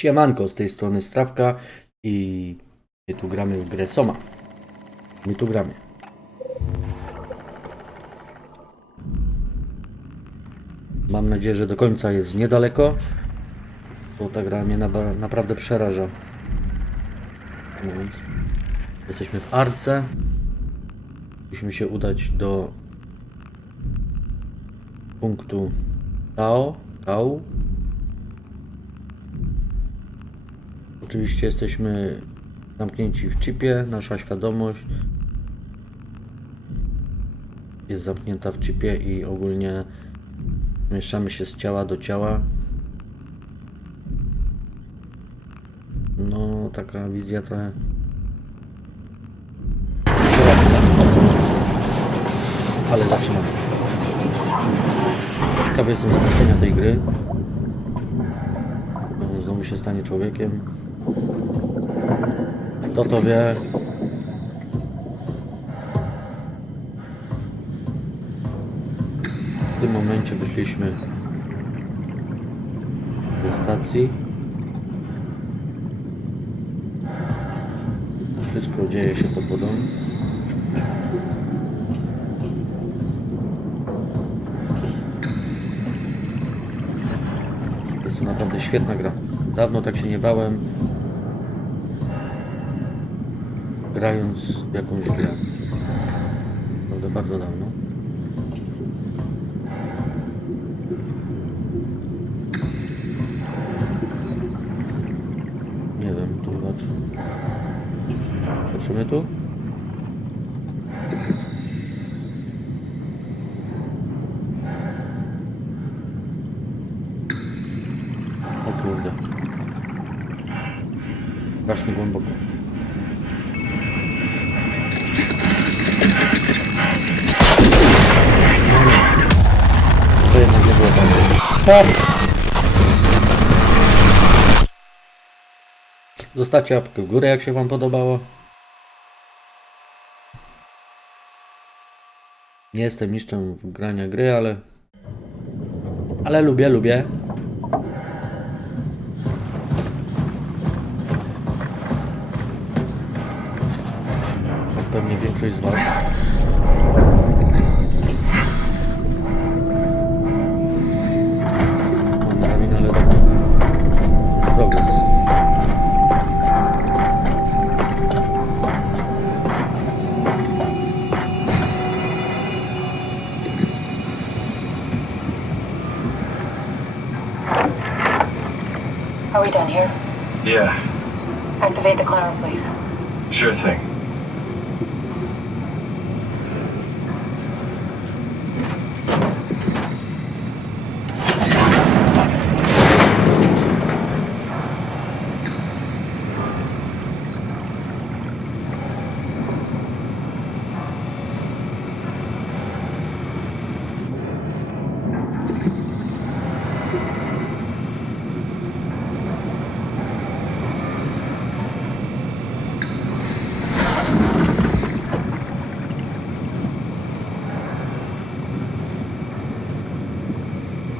Siemanko, z tej strony Strawka i my tu gramy w grę Soma. My tu gramy. Mam nadzieję, że do końca jest niedaleko, bo ta gra mnie naprawdę przeraża. Mówiąc, jesteśmy w Arce. Musimy się udać do punktu Tau. Oczywiście jesteśmy zamknięci w chipie. Nasza świadomość jest zamknięta w chipie i ogólnie mieszczamy się z ciała do ciała. No, taka wizja trochę przeraźna. Ale zaczynamy. Ciekawy jestem zakończenia tej gry. Znowu się stanie człowiekiem. Kto to wie? W tym momencie wyszliśmy ze stacji. Wszystko dzieje się pod wodą. Jest to naprawdę świetna gra. Dawno tak się nie bałem, grając w jakąś grę. Naprawdę bardzo dawno. Nie wiem, tu zobaczę. Patrzymy tu? O kurde. Strasznie głęboko. To jednak nie było tam. Zostawcie łapkę w górę, jak się wam podobało. Nie jestem mistrzem w grania gry, ale lubię. Pewnie większość z was. Mam karabin, ale dobra. Jest progres. Are we done here? Yeah, Activate the climber, please. sure thing.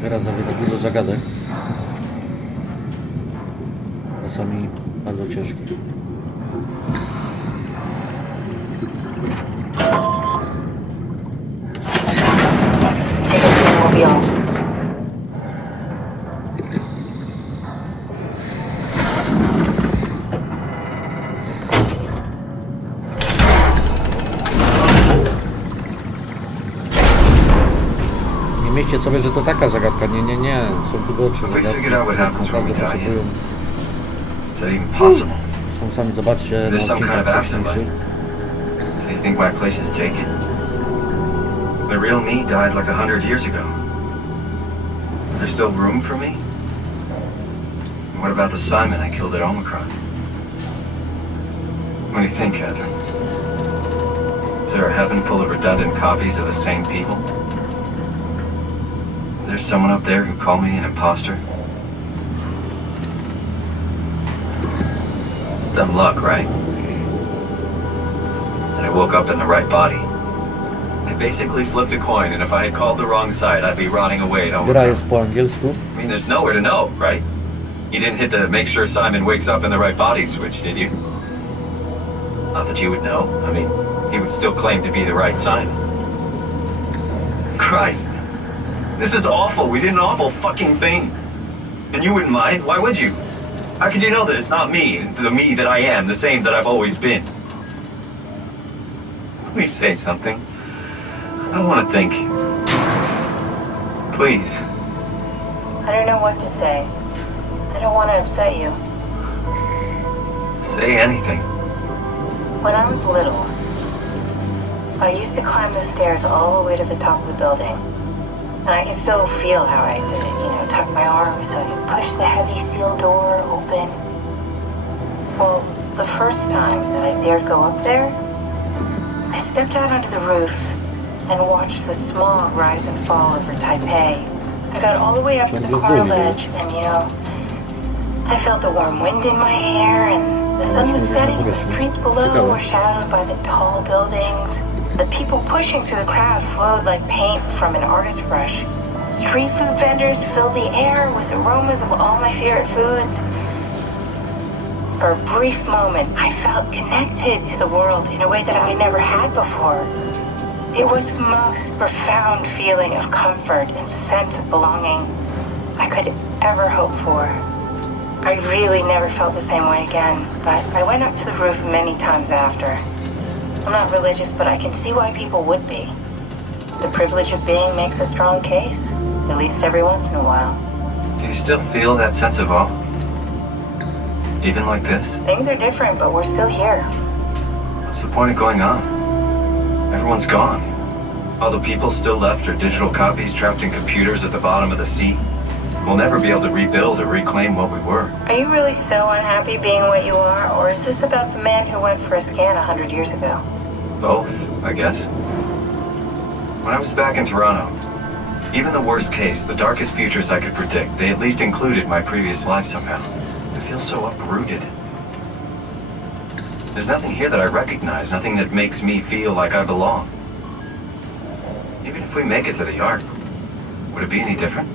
Gra zawiera dużo zagadek. Czasami bardzo ciężkie. Take a seat and we'll be off. Nie myślcie sobie, że to taka zagadka. Nie. Są tu gorsze zagadki. Naprawdę potrzebują. Is that even possible? Są sami, zobaczcie na There's some kind of odcinkach afterlife. wcześniejszych. Do you think my place is taken? The real me died like 100 years ago. Is there still room for me? And what about the Simon I killed at Omicron? What do you think, Catherine? Is there a heaven full of redundant copies of the same people? Is there someone up there who called me an imposter? It's dumb luck, right? That I woke up in the right body. I basically flipped a coin, and if I had called the wrong side, I'd be rotting away at Gra Omicron. jest po angielsku. I mean, there's nowhere to know, right? You didn't hit the make sure Simon wakes up in the right body switch, did you? Not that you would know. I mean, he would still claim to be the right Simon. Christ. This is awful. We did an awful fucking thing. And you wouldn't mind? Why would you? How could you know that it's not me, the me that I am, the same that I've always been? Please say something. I don't want to think. Please. I don't know what to say. I don't want to upset you. Say anything. When I was little, I used to climb the stairs all the way to the top of the building. And I can still feel how I did it, tuck my arm so I could push the heavy steel door open. Well, the first time that I dared go up there, I stepped out onto the roof and watched the smog rise and fall over Taipei. I got all the way up to the coral edge and, I felt the warm wind in my hair and the sun was setting. The streets below were shadowed by the tall buildings. The people pushing through the crowd flowed like paint from an artist's brush. Street food vendors filled the air with aromas of all my favorite foods. For a brief moment, I felt connected to the world in a way that I never had before. It was the most profound feeling of comfort and sense of belonging I could ever hope for. I really never felt the same way again, but I went up to the roof many times after. I'm not religious, but I can see why people would be. The privilege of being makes a strong case, at least every once in a while. Do you still feel that sense of awe? Even like this? Things are different, but we're still here. What's the point of going on? Everyone's gone. All the people still left are digital copies trapped in computers at the bottom of the sea. We'll never be able to rebuild or reclaim what we were. Are you really so unhappy being what you are, or is this about the man who went for a scan 100 years ago? Both, I guess. When I was back in Toronto, even the worst case, the darkest futures I could predict, they at least included my previous life somehow. I feel so uprooted. There's nothing here that I recognize, nothing that makes me feel like I belong. Even if we make it to the Ark, would it be any different?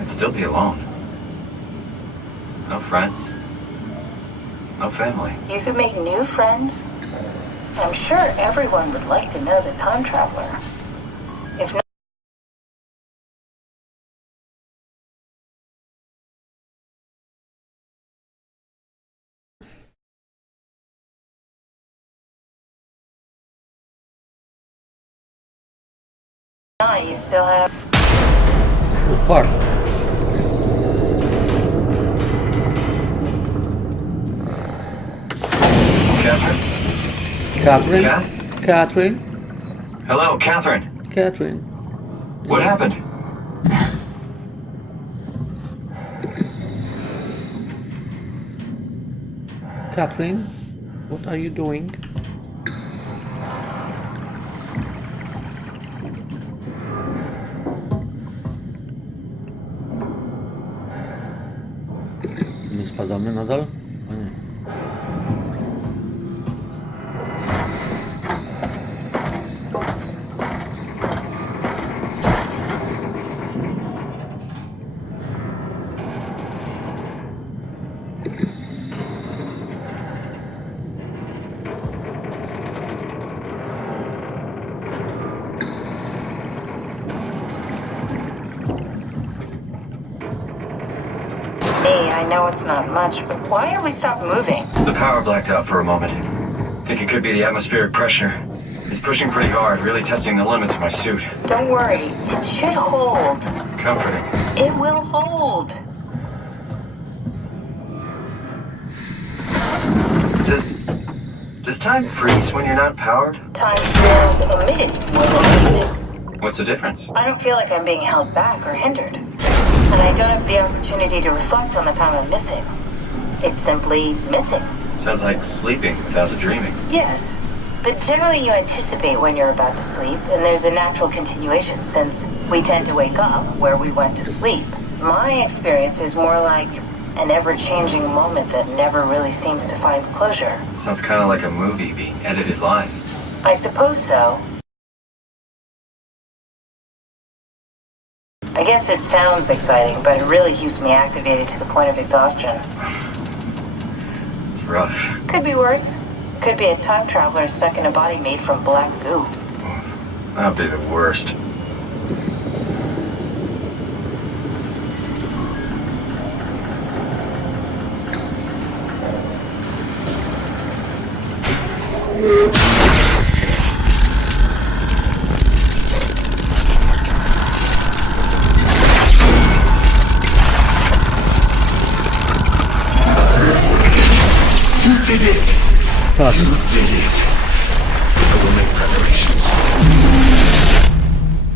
I'd still be alone. No friends. No family. You could make new friends. I'm sure everyone would like to know the time traveler. If not, you still have... Oh, fuck. Catherine? Catherine? Catherine? Hello, Catherine. Catherine. What happened? Catherine? What are you doing? My spadamy nadal? O nie. I know it's not much, but why have we stopped moving? The power blacked out for a moment. Think it could be the atmospheric pressure. It's pushing pretty hard, really testing the limits of my suit. Don't worry, it should hold. Comforting. It will hold. Does time freeze when you're not powered? Time feels omitted more than anything. What's the difference? I don't feel like I'm being held back or hindered. And I don't have the opportunity to reflect on the time I'm missing. It's simply missing. Sounds like sleeping without the dreaming. Yes, but generally you anticipate when you're about to sleep, and there's a natural continuation since we tend to wake up where we went to sleep. My experience is more like an ever-changing moment that never really seems to find closure. Sounds kind of like a movie being edited live. I suppose so. I guess it sounds exciting, but it really keeps me activated to the point of exhaustion. It's rough. Could be worse. Could be a time traveler stuck in a body made from black goo. That'd be the worst. Did it! Tak. You did it! I will make preparations.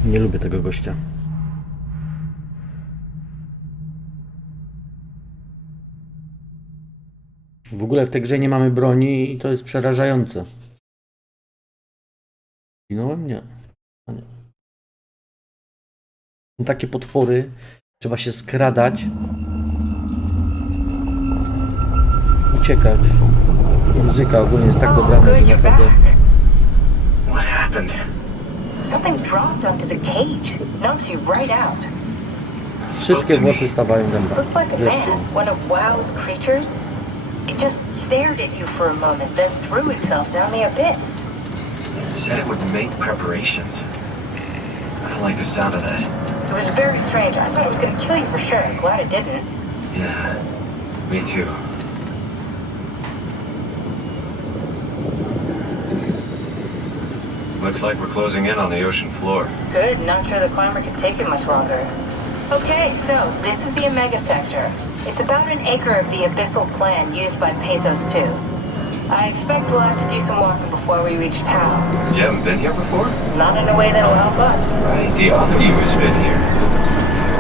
Nie lubię tego gościa. W ogóle w tej grze nie mamy broni i to jest przerażające. Zginąłem? Nie. A nie. Są takie potwory. Trzeba się skradać. Uciekać. Muzyka ogólnie jest tak dobrana, good, że you're naprawdę... back. What happened? Something dropped onto the cage. Knocks you right out. Wszystkie włosy stawają dęba. Looks like a Wreszcie. man, one of WoW's creatures. It just stared at you for a moment, then threw itself down the abyss. It said it would make preparations. I don't like the sound of that. It was very strange. I thought it was going to kill you for sure. I'm glad it didn't. Yeah, me too. Looks like we're closing in on the ocean floor. Good, not sure the climber could take it much longer. Okay, so this is the Omega Sector. It's about an acre of the abyssal plan used by Pathos 2. I expect we'll have to do some walking before we reach town. You haven't been here before? Not in a way that'll help us. Right, the other you has been here.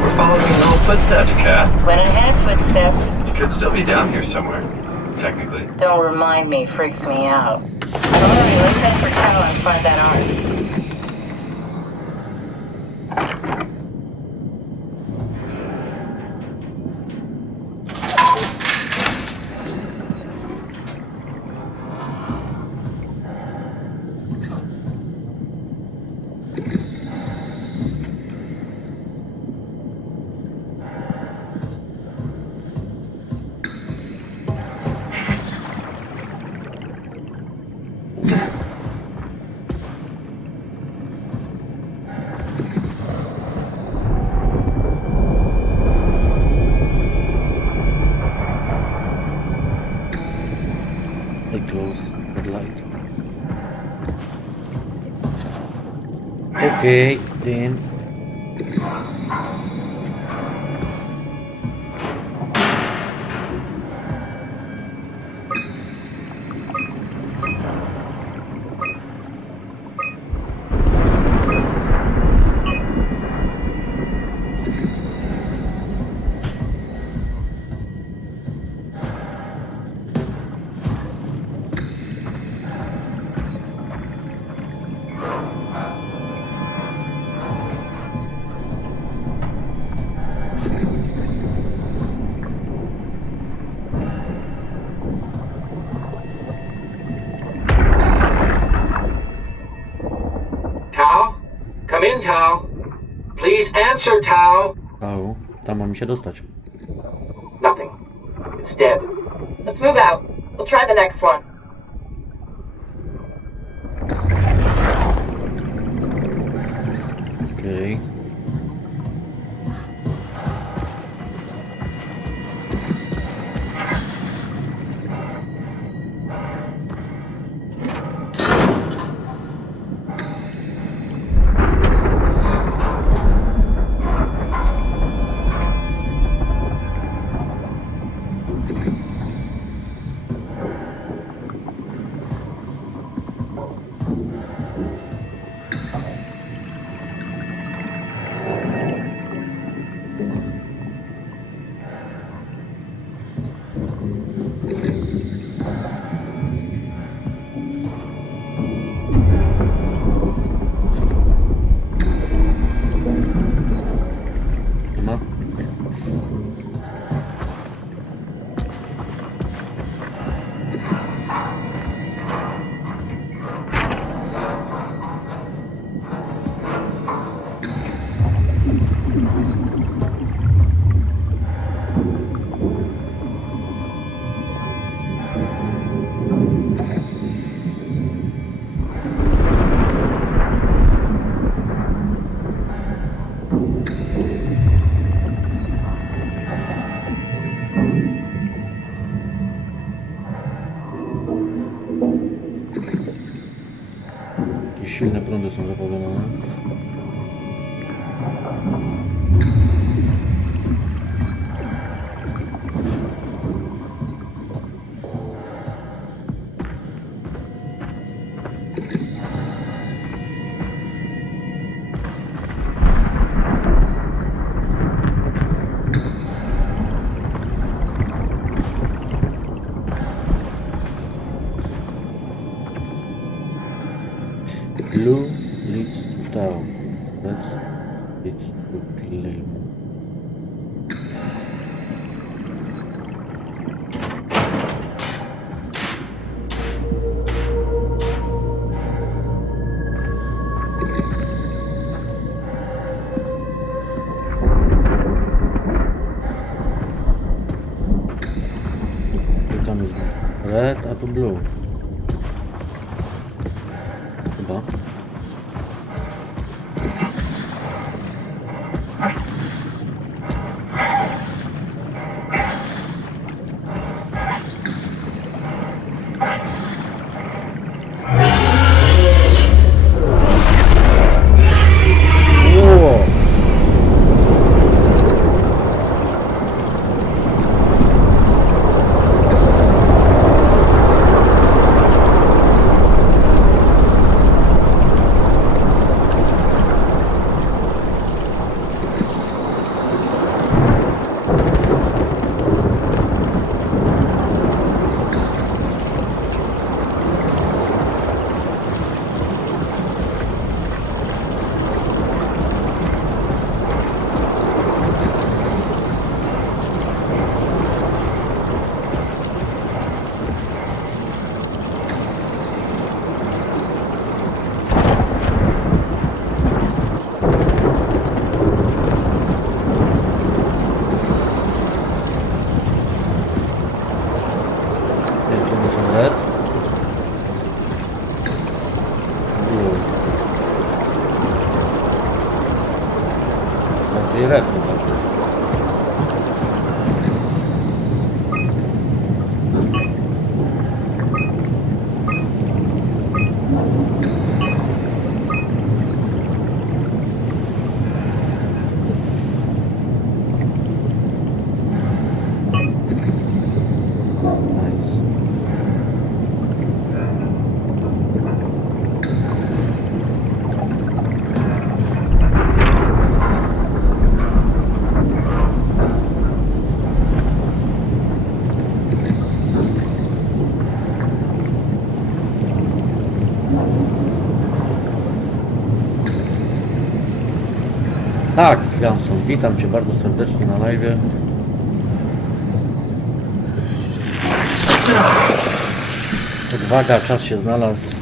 We're following your old footsteps, Kat. When I had footsteps. You could still be down here somewhere, technically. Don't remind me, freaks me out. Alright, let's head for town and find that arm. Okay, then. Tao? Come in, Tao. Please answer, Tao. Au, tam mam się dostać. Nothing. It's dead. Let's move out. We'll try the next one. Okej. silne prądy są zapowiadane. Blue leads to town. Red leads to claim. Tu tam jest red, a tu blue. Chyba. Wow. Red. Blue. Bardziej red chyba. Nice. Tak, Jansson, witam Cię bardzo serdecznie na live. Odwaga, czas się znalazł.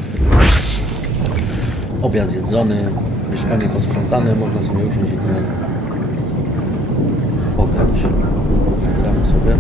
Obiad zjedzony, mieszkanie posprzątane, można sobie usiąść i trochę pograć. Przegramy sobie.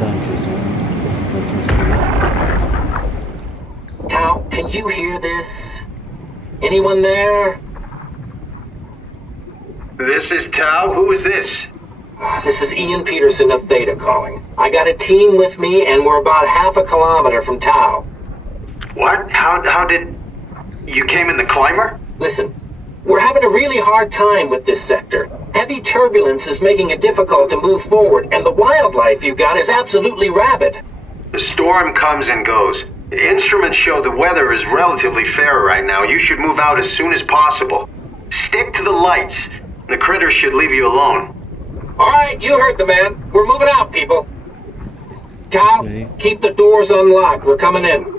Danger zone. Zobaczmy sobie. Tao, can you hear this? Anyone there? This is Tao. Who is this? This is Ian Peterson of Theta calling. I got a team with me and we're about half a kilometer from Tao. What? How did... You came in the climber? Listen, we're having a really hard time with this sector. Heavy turbulence is making it difficult to move forward, and the wildlife you got is absolutely rabid. The storm comes and goes. The instruments show the weather is relatively fair right now. You should move out as soon as possible. Stick to the lights. The critters should leave you alone. All right, you heard the man. We're moving out, people. Tao, Okay. keep the doors unlocked. We're coming in.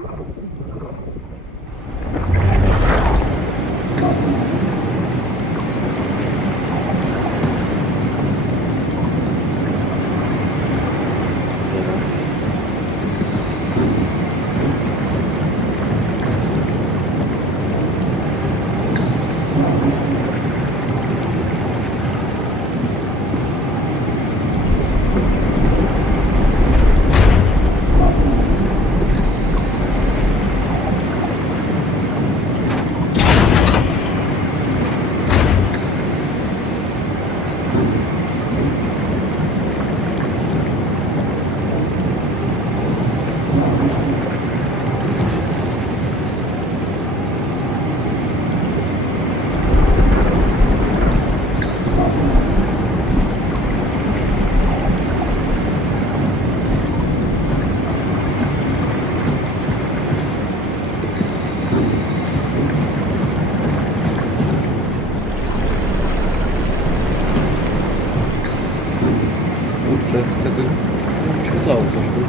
Kurczę, wtedy się wyświetlało coś tu.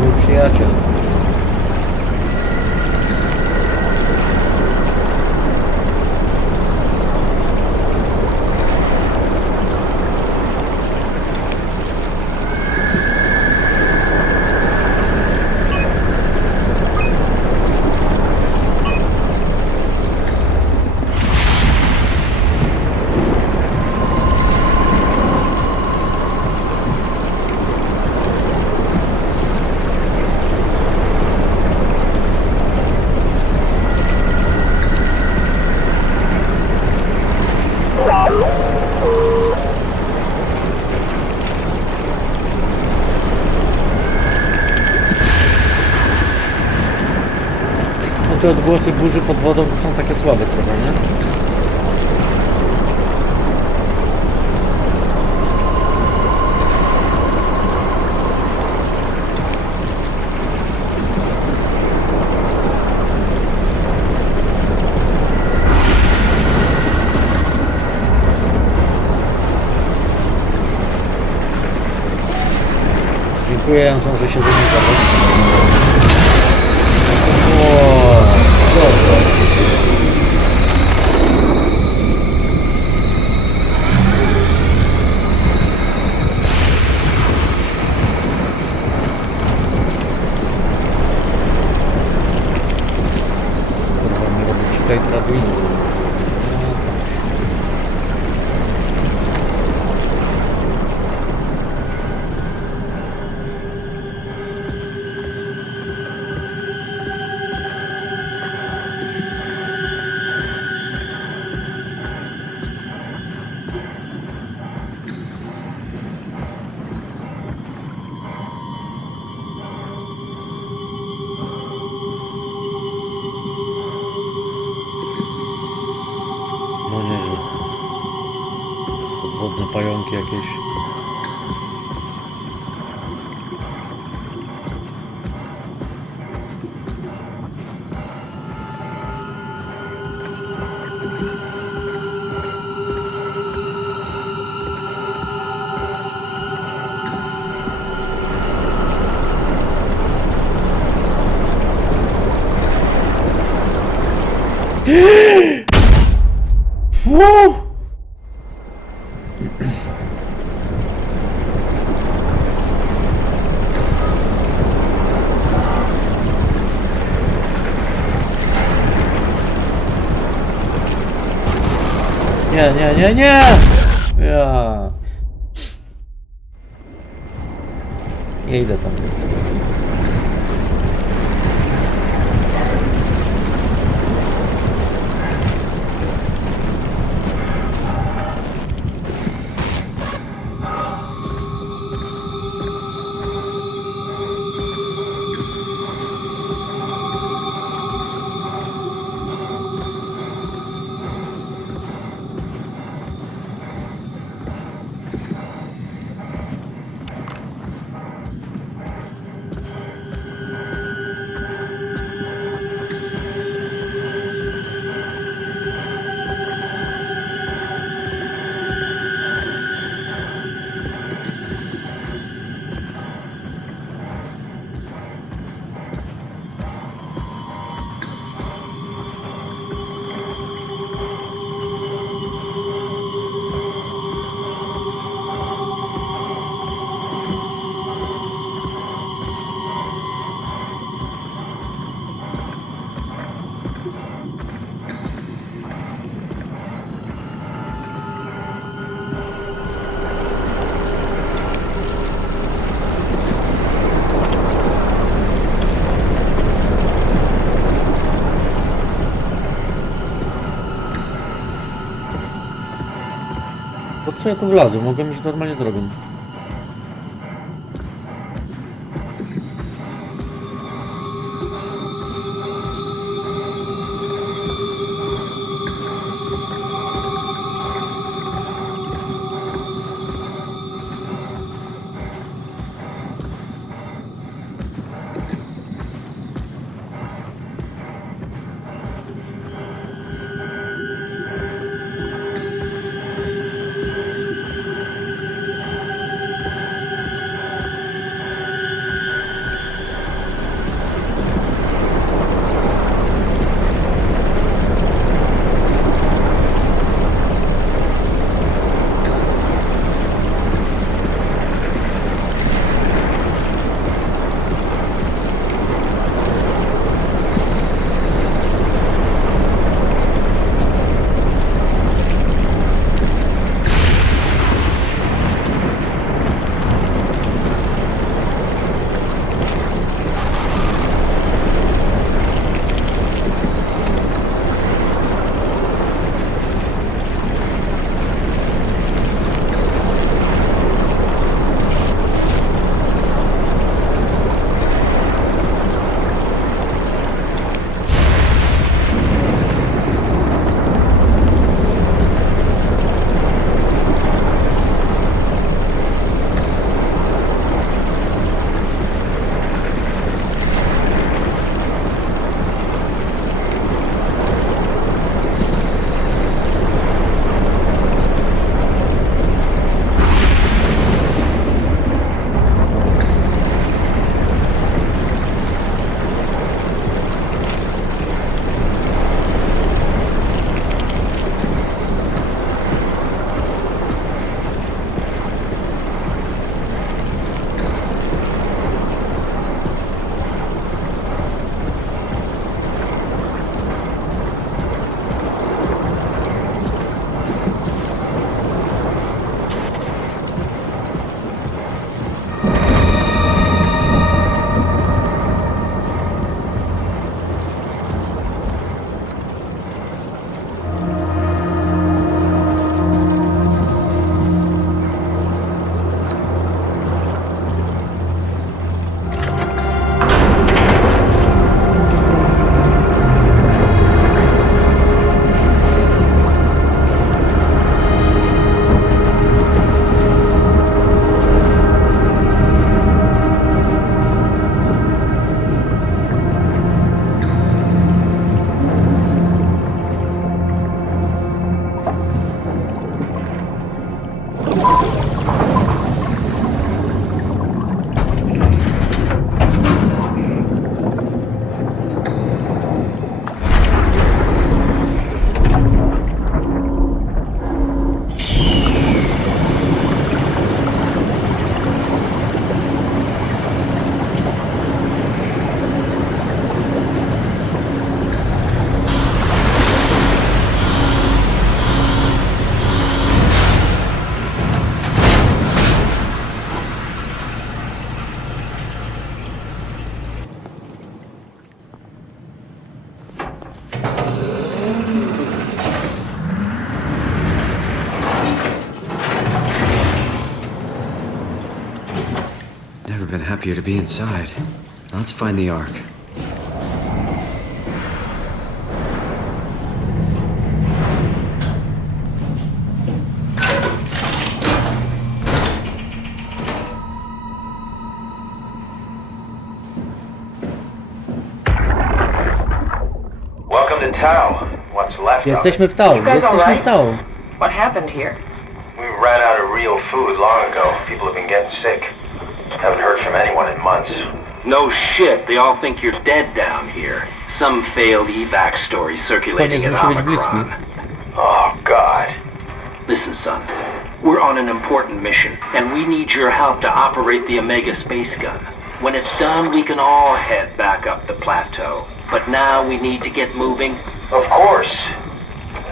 Mój przyjaciel. No te odgłosy burzy pod wodą to są takie słabe trochę, nie? Dziękuję, Janson, że się ze mną zabrał. Dobra. Kurwa, nie robię ci tej drabiny. No nieźle. Podwodne pająki jakieś. Woo! Nie, nie, nie, nie! Ja... Nie idę tam. Po co ja tu wlazłem? Mogłem iść normalnie drogą. Never been happier to be inside. Let's find the Ark. Welcome to Tau. What's left of it? Jesteśmy w Tau, You guys jesteśmy w alright? Tau. What happened here? We ran out of real food long ago. People have been getting sick. Haven't heard from anyone in months. No shit, they all think you're dead down here. Some failed evac story circulating Koniec at musi być bliski. Omicron. Oh, God. Listen, son, we're on an important mission, and we need your help to operate the Omega space gun. When it's done, we can all head back up the plateau. But now we need to get moving. Of course.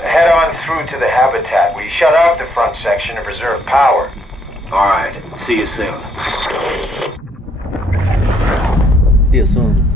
Head on through to the habitat. We shut off the front section to preserve power. All right, see you soon. Jest on.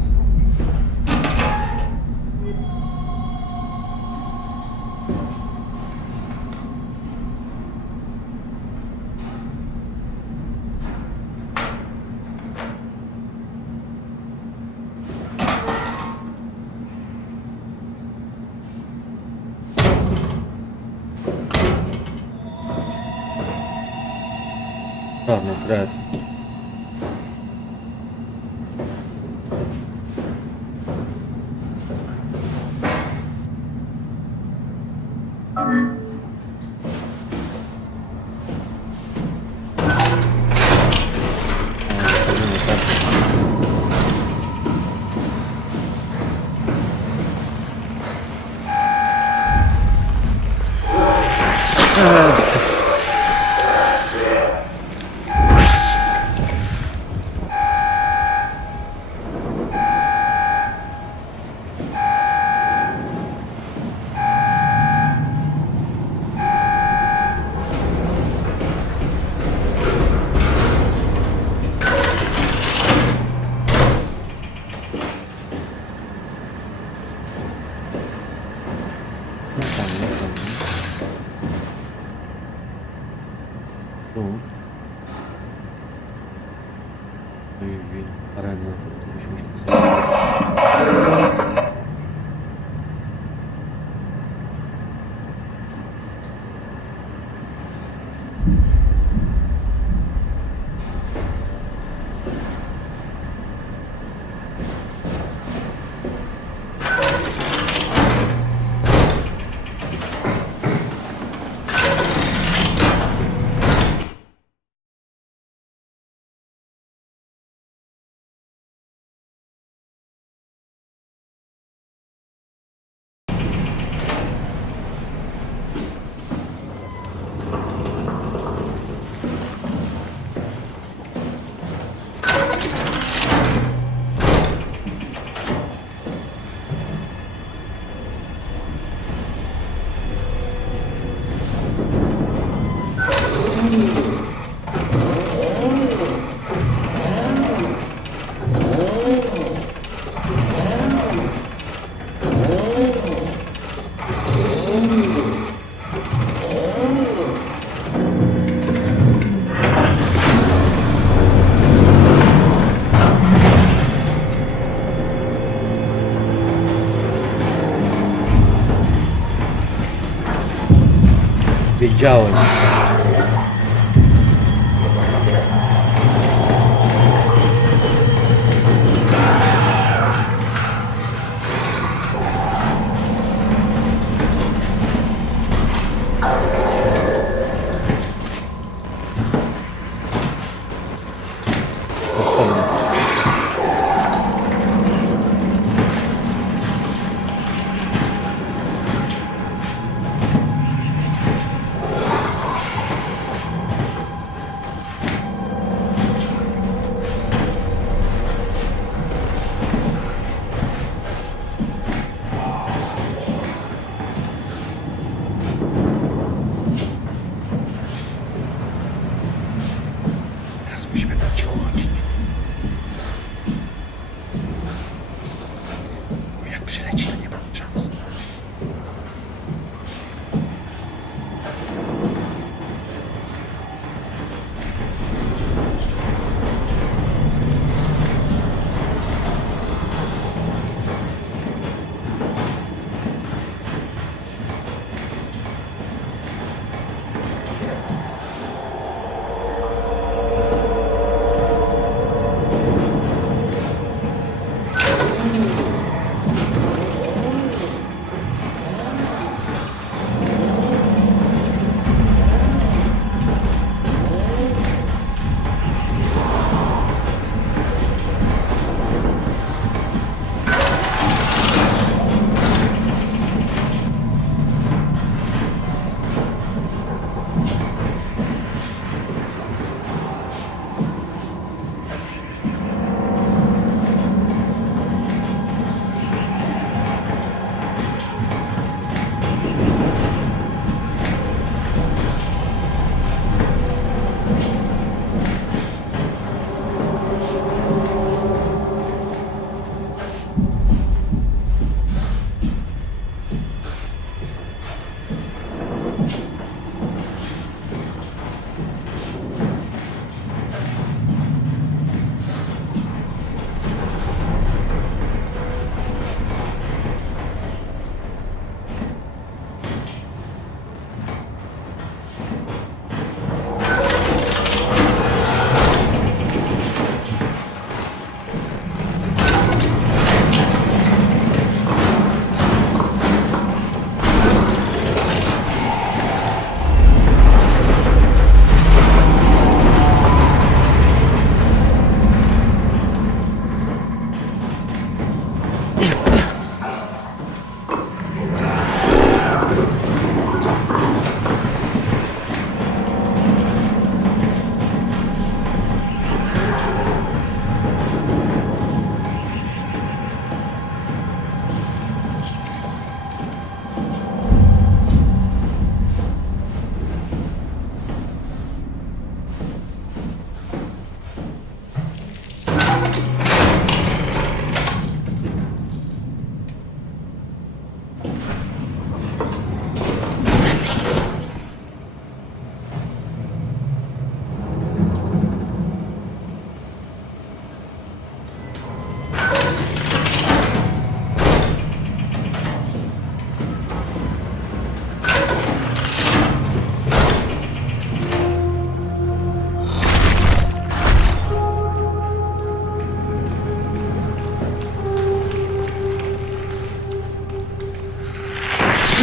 Czarna krew. Tu. No i arena. Tu musimy się postawić. Wiedziałem. Już po mnie.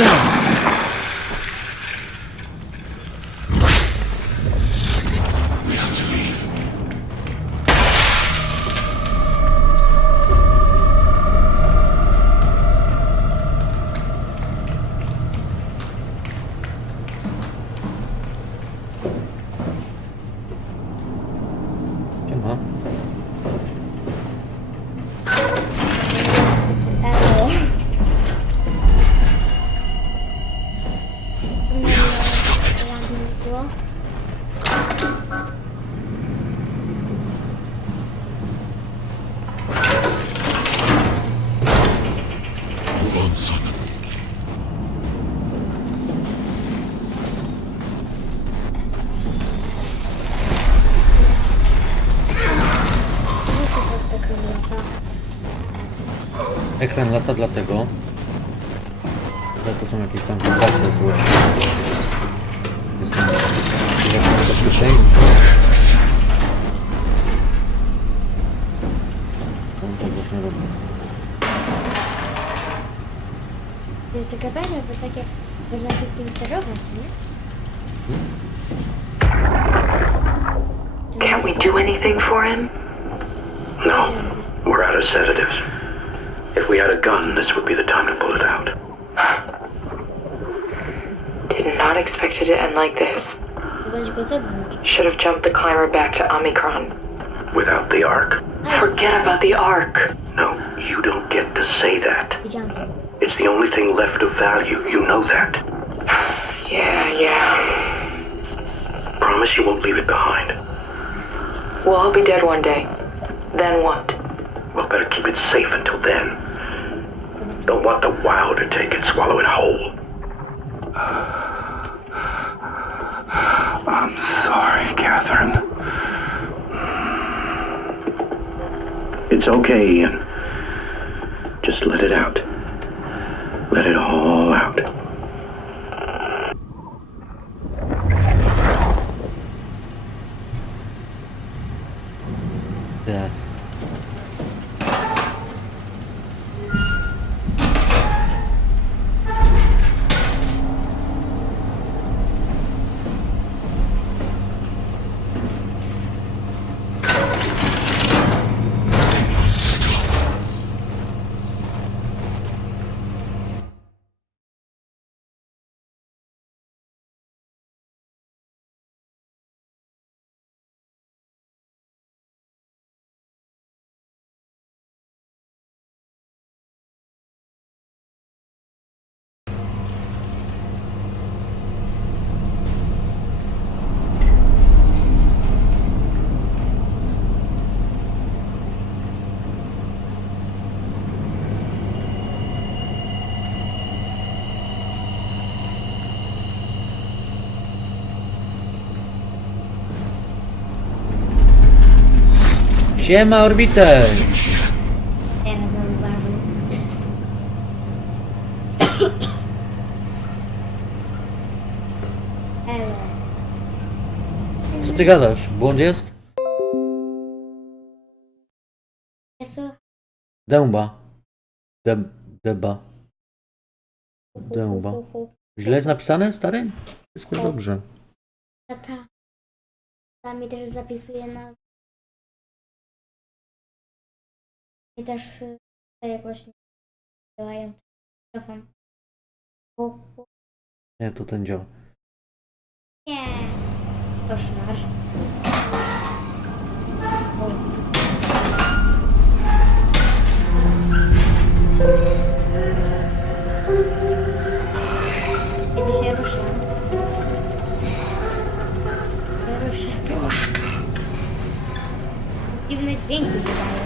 Siema. Ekran lata dlatego, że to są jakieś tam wibracje złości. Jest tam bezpieczeństwo. On to właśnie robi. To jest taka fajna, bo takie można wszystkim sterować, nie? Can't we do anything for him? No, we're out of sedatives. If we had a gun, this would be the time to pull it out. Did not expect it to end like this. Bądź go zabić. Should have jumped the climber back to Omicron. Without the Ark? Forget about the Ark. No, you don't get to say that. Widziałam to. It's the only thing left of value. You know that. Yeah. Promise you won't leave it behind. Well, I'll be dead one day. Then what? Well, better keep it safe until then. Don't want the Wild to take it, swallow it whole. I'm sorry, Catherine. It's okay, Ian. Just let it out. Let it all out. Yeah. Siema orbiter! Teraz zauważył. Elo. Co ty gadasz? Błąd jest? Jezu. Dęba. Deba. Dęba. Źle jest napisane, stary? Wszystko jest dobrze. Tata. Tata mi też zapisuje na... I też to jakoś nie działają telefon. Nie, to ten działa. Nie. Koszmar. Kiedy się rusza. Rusza. Dziwne dźwięki wydaje.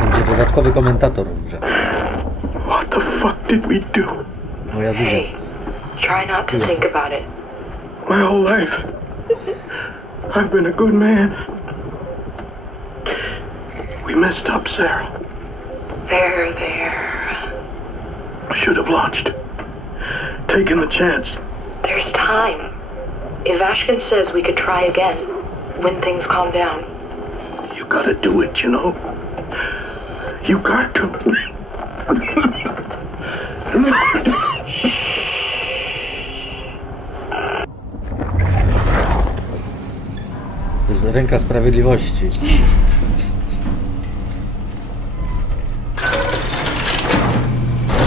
Będzie dodatkowy komentator w grze. What the fuck did we do? Moja Zuzia. Hey, try not to think about it. My whole life. I've been a good man. We messed up, Sarah. There. I should have launched. Taken the chance. There's time. If Ashkin says we could try again, when things calm down. You gotta do it, you know. You got to. To jest ręka sprawiedliwości.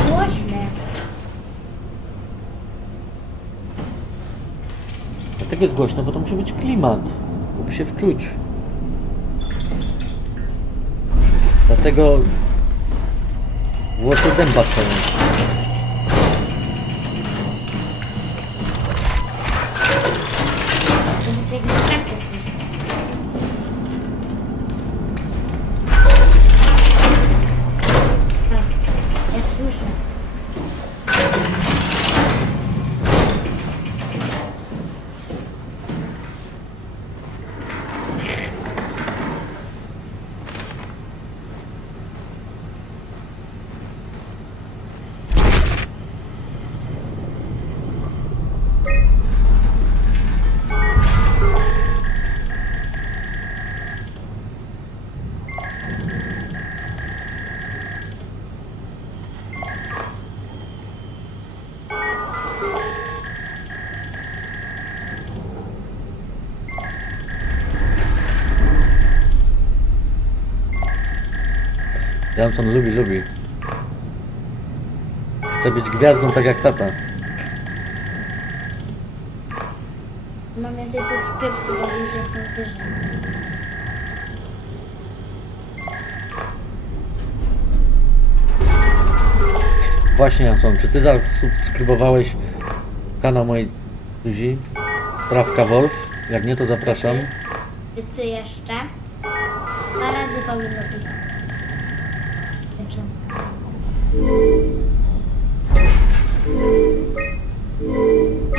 Głośne. Dlatego jest głośno, bo to musi być klimat, żeby się wczuć. Dlatego włosy dęba stoją. To jest jakby tak to słyszę. Tak, ja słyszę. Johnson lubi. Chce być gwiazdą tak jak tata. Mam więcej subskrypcji, bardziej że jestem wyżej. Właśnie, Johnson, czy ty zasubskrybowałeś kanał mojej Zuzi? Trawka Wolf? Jak nie, to zapraszam. Czy ty jeszcze? 2 razy powinno pisać. Znaczy.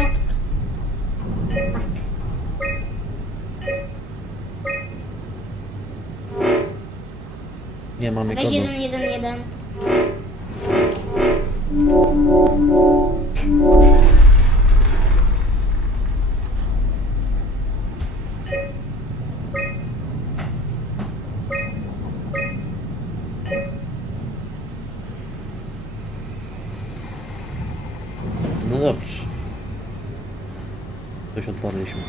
Tak. Nie mamy Weź kodu. 111. No dobrze. Coś otwarliśmy.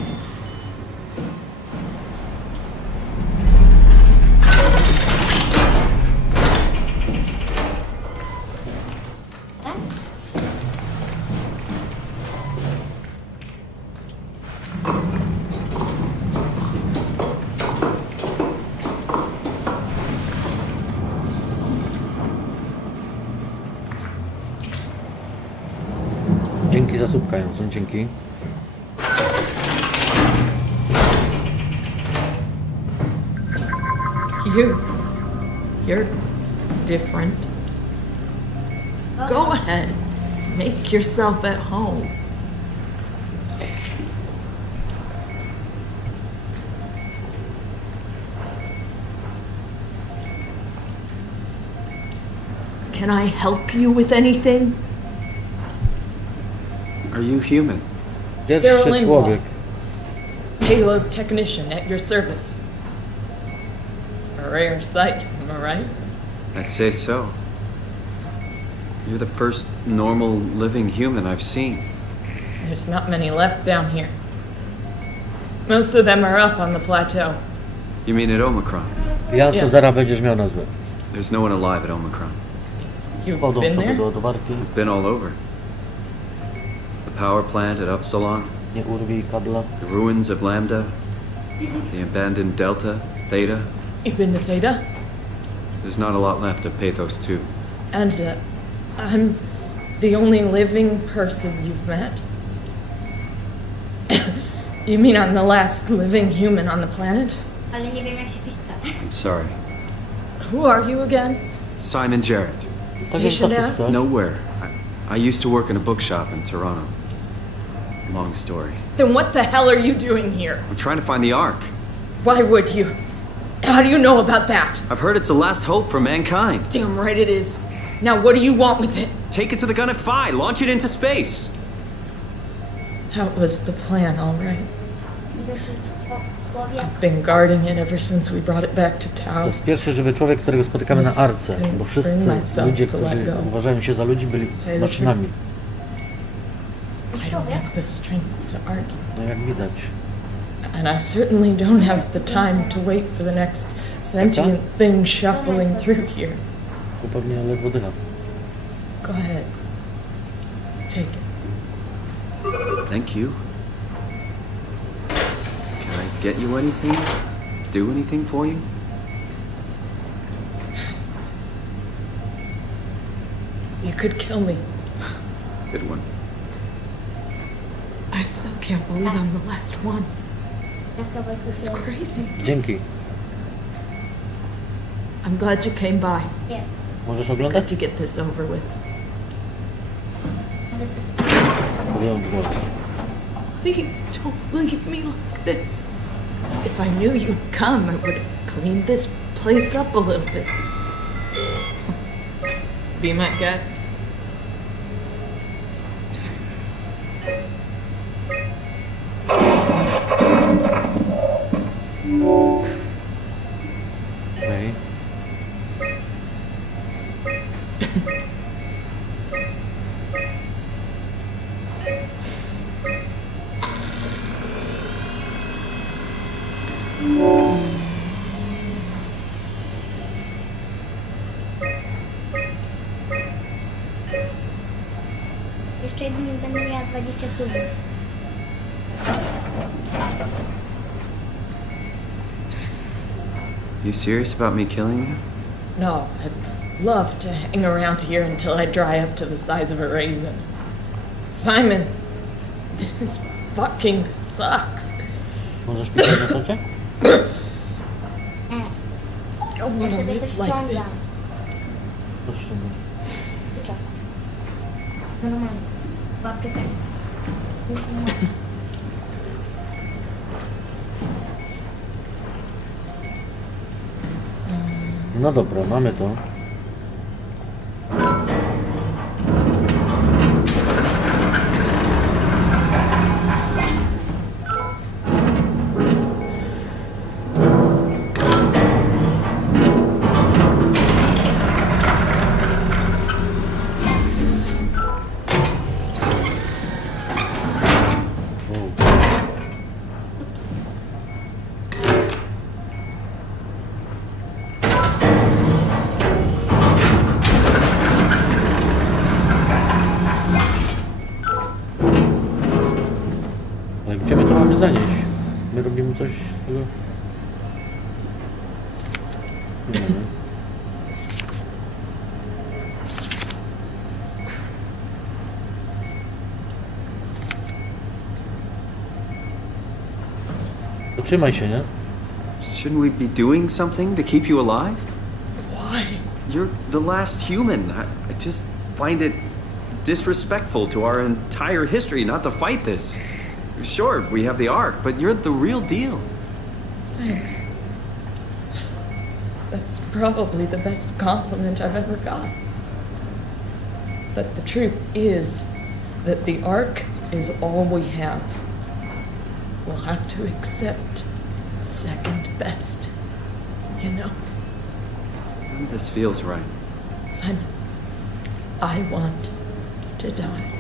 Dzięki za słupka, Johnson, dzięki. You're different. Go ahead. Make yourself at home. Can I help you with anything? Are you human? Pierwszy człowiek. Payload technician at your service. A rare sight, am I right? I'd say so. You're the first normal living human I've seen. There's not many left down here. Most of them are up on the plateau. You mean at Omicron? Jansu, Yeah. zaraz będziesz miał nazwę. There's no one alive at Omicron. You've Wodą been sobie there? do ładowarki. Been all over. The power plant at Upsilon, Nie urwij kabla. the ruins of Lambda, the abandoned Delta, Theta. You've been to Theta? There's not a lot left of Pathos 2. And I'm the only living person you've met? You mean I'm the last living human on the planet? Ale nie wiem jak się pisze. I'm sorry. Who are you again? Simon Jarrett. Stationed out? Nowhere. I used to work in a bookshop in Toronto. Long story. Then what the hell are you doing here? I'm trying to find the Ark. Why would you? How do you know about that? I've heard it's the last hope for mankind. Damn right it is. Now what do you want with it? Take it to the Gun at Phi. Launch it into space. That was the plan, all right. Już jest Człowiek. I've been guarding it ever since we brought it back to To town. jest pierwszy żywy człowiek, którego spotykamy na Arce, bo wszyscy ludzie, którzy uważają się za ludzi, byli maszynami. I don't have the strength to argue. No jak widać. And I certainly don't have the time to wait for the next sentient thing shuffling through here. To pewnie ledwo dycha. Go ahead. Take it. Thank you. Can I get you anything? Do anything for you? You could kill me. Good one. I still can't believe I'm the last one. It's crazy. Dzięki. I'm glad you came by. Jest. Możesz Got oglądać? to get this over with. Wyjąć głos. Please don't leave me like this. If I knew you'd come, I would clean this place up a little bit. Be my guest. Okej. Jeszcze jeden i będę miała 20 stulów. You serious about me killing you? No, I'd love to hang around here until I dry up to the size of a raisin. Simon, this fucking sucks. Możesz pisać na czacie? I don't want to sobie live to like ściągam. this. Chodź tu. Kurczę. No normalnie. Łapkę teraz. No dobra, mamy to. Ale gdzie my to mamy zanieść? My robimy coś z tego? Nie wiem. To trzymaj się, nie? Shouldn't we be doing something to keep you alive? Why? You're the last human. I just find it disrespectful to our entire history not to fight this. Sure, we have the Ark, but you're the real deal. Thanks. That's probably the best compliment I've ever got. But the truth is that the Ark is all we have. We'll have to accept second best. You know, None of this feels right. Simon, I want to die.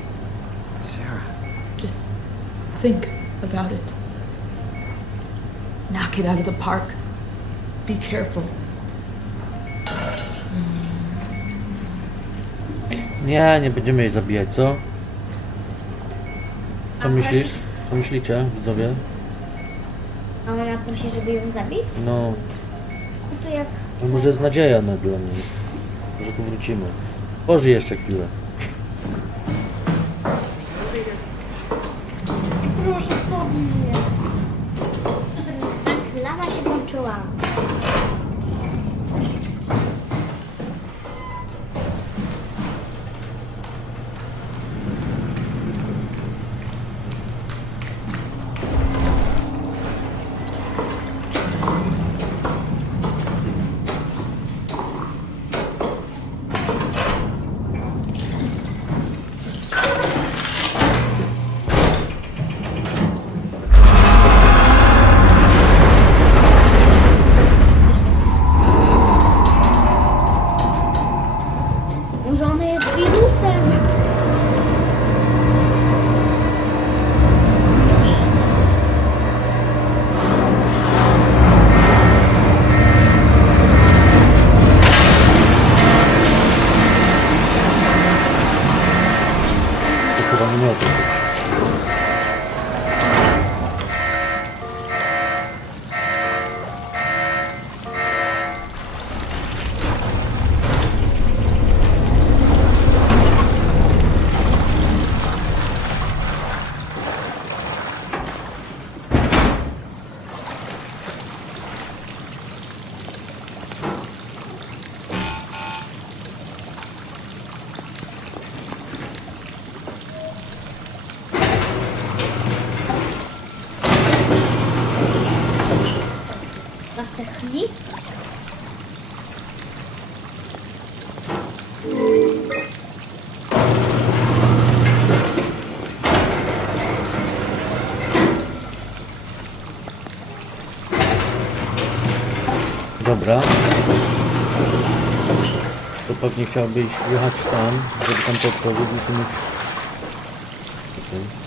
Sarah. Just think about it. Knock it out of the park. Be careful. Nie będziemy jej zabijać, co? Co myślisz? Co myślicie, widzowie? A ona prosi, żeby ją zabić? No, No to jak... no może jest nadzieja dla mnie. Może tu wrócimy. Pożyj jeszcze chwilę. Proszę sobie. Reklama się włączyła. Dobra. To pewnie chciałbyś jechać tam, żeby tam to otworzyć. Musimy... Okay.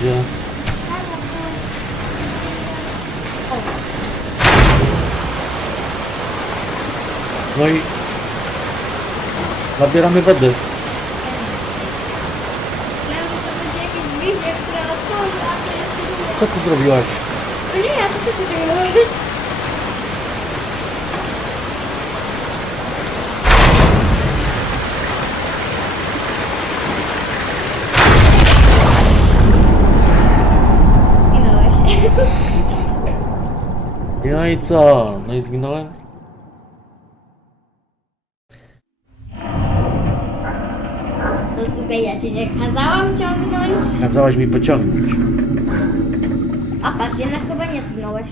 Gdzie? No i nabieramy wody. Co ty zrobiłaś? No nie, ja to ty zrobiłeś. No i co? No i zginąłem? No słuchaj, ja cię nie kazałam ciągnąć. Kazałaś mi pociągnąć. A patrz, jednak chyba nie zginąłeś.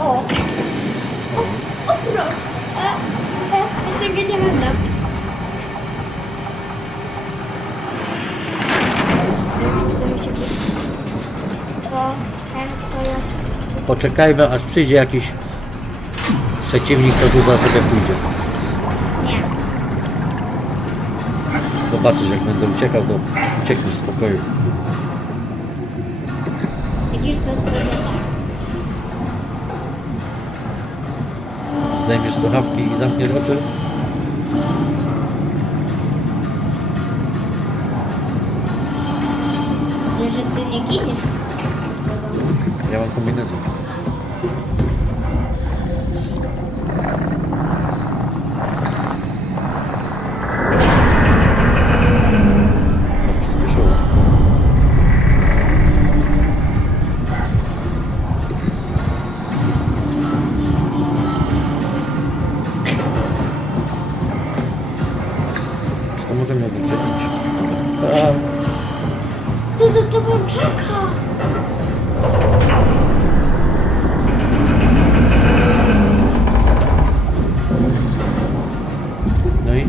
O, proszę. Jestem genialna. Poczekajmy, aż przyjdzie jakiś przeciwnik, to tu za sobie pójdzie. Nie. Zobaczysz, jak będę uciekał, to uciekniesz w spokoju. Jak już to zrobię tak. Zdejmiesz słuchawki i zamkniesz oczy? Ale że ty nie giniesz. Ja mam kombinezon. Przyspieszyło. Czy to może mnie wyprzedzić? To za tobą czeka. No i?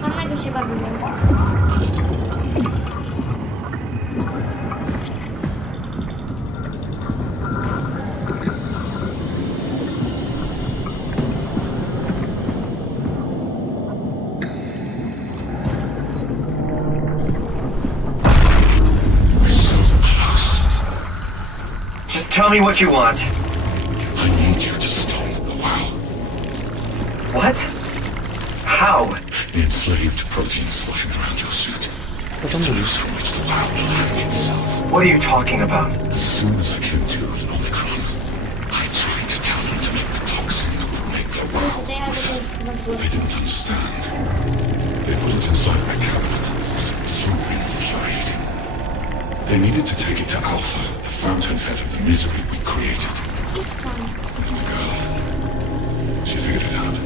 Samego się bawiłem. Just tell me what you want. I need you to stop the WoW. What? How? The enslaved protein sloshing around your suit. It's the loose from which the WoW will have itself. What are you talking about? As soon as I came to in Omicron, I tried to tell them to make the toxin that would make the WoW. They didn't understand. They put it inside my cabinet. It's so infuriating. They needed to take it to Alpha, the fountainhead of the misery we created. And the girl, she figured it out.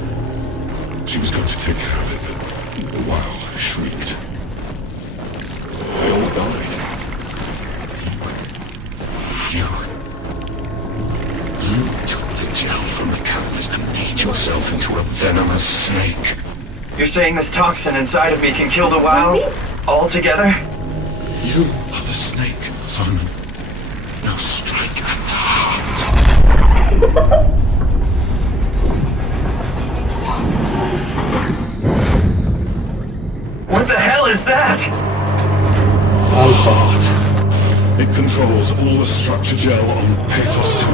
She was going to take care of it, but the WoW shrieked. They all died. You took the gel from the cabinet and made yourself into a venomous snake. You're saying this toxin inside of me can kill the WoW? Altogether? You are the snake, Simon. Now strike at the heart. What the hell is that? Heart. It controls all the structure gel on Pathos 2.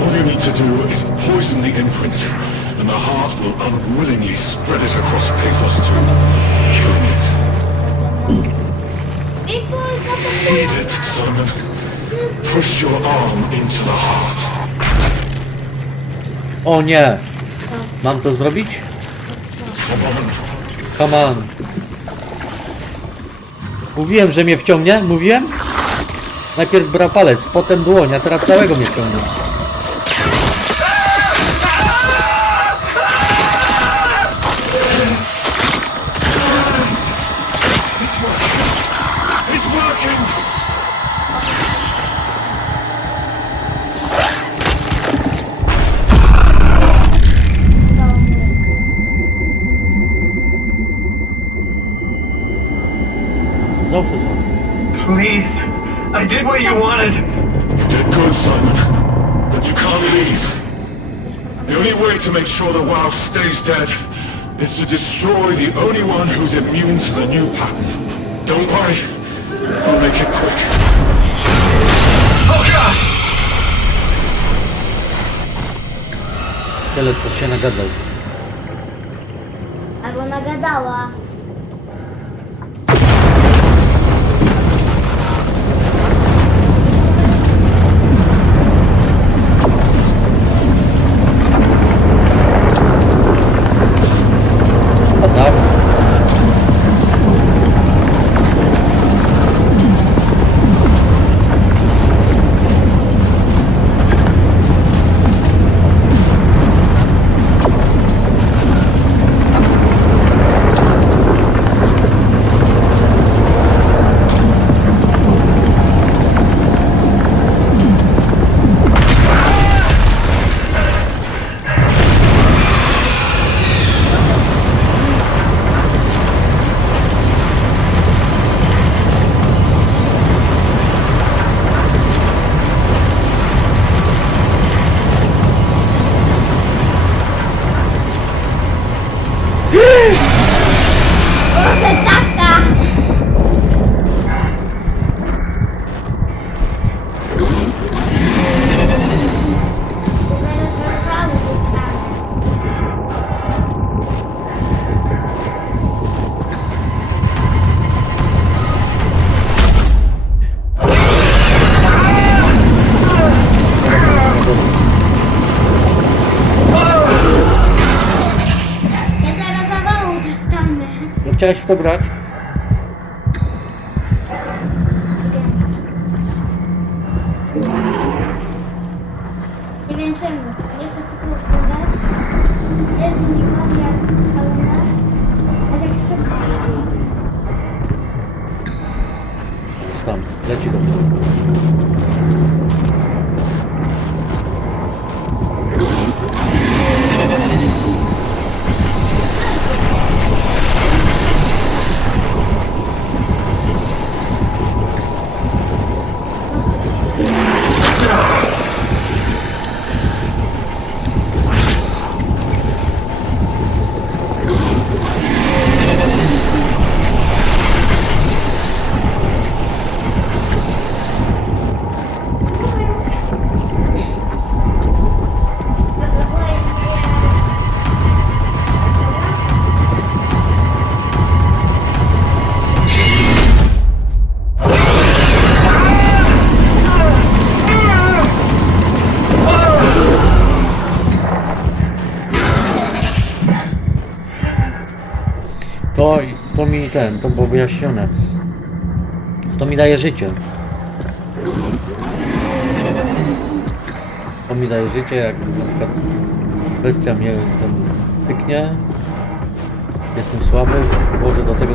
All you need to do is poison the imprint, and the heart will unwillingly spread it across Pathos 2, killing it. Feed it, Simon. Push your arm into the heart. O nie! Mam to zrobić? Come on. Come on. Mówiłem, że mnie wciągnie? Mówiłem? Najpierw brał palec, potem dłoń, a teraz całego mnie wciągnie. It's working! Zawsze są. Please. I did what you wanted. You did good, Simon. But you can't leave. The only way to make sure the WoW stays dead is to destroy the only one who's immune to the new pattern. Don't worry. I'll make it quick. Oh god! Tyle co się nagadał. Albo nagadała. chciałeś w to grać? Nie wiem czemu. Nie chcę tylko oglądać. Jest mi wam jak pełna. A tak chcę. Tam, leci do mnie. To mi to było wyjaśnione. To mi daje życie. To mi daje życie, jak na przykład bestia mnie ten pyknie. Jestem słaby, włożę do tego,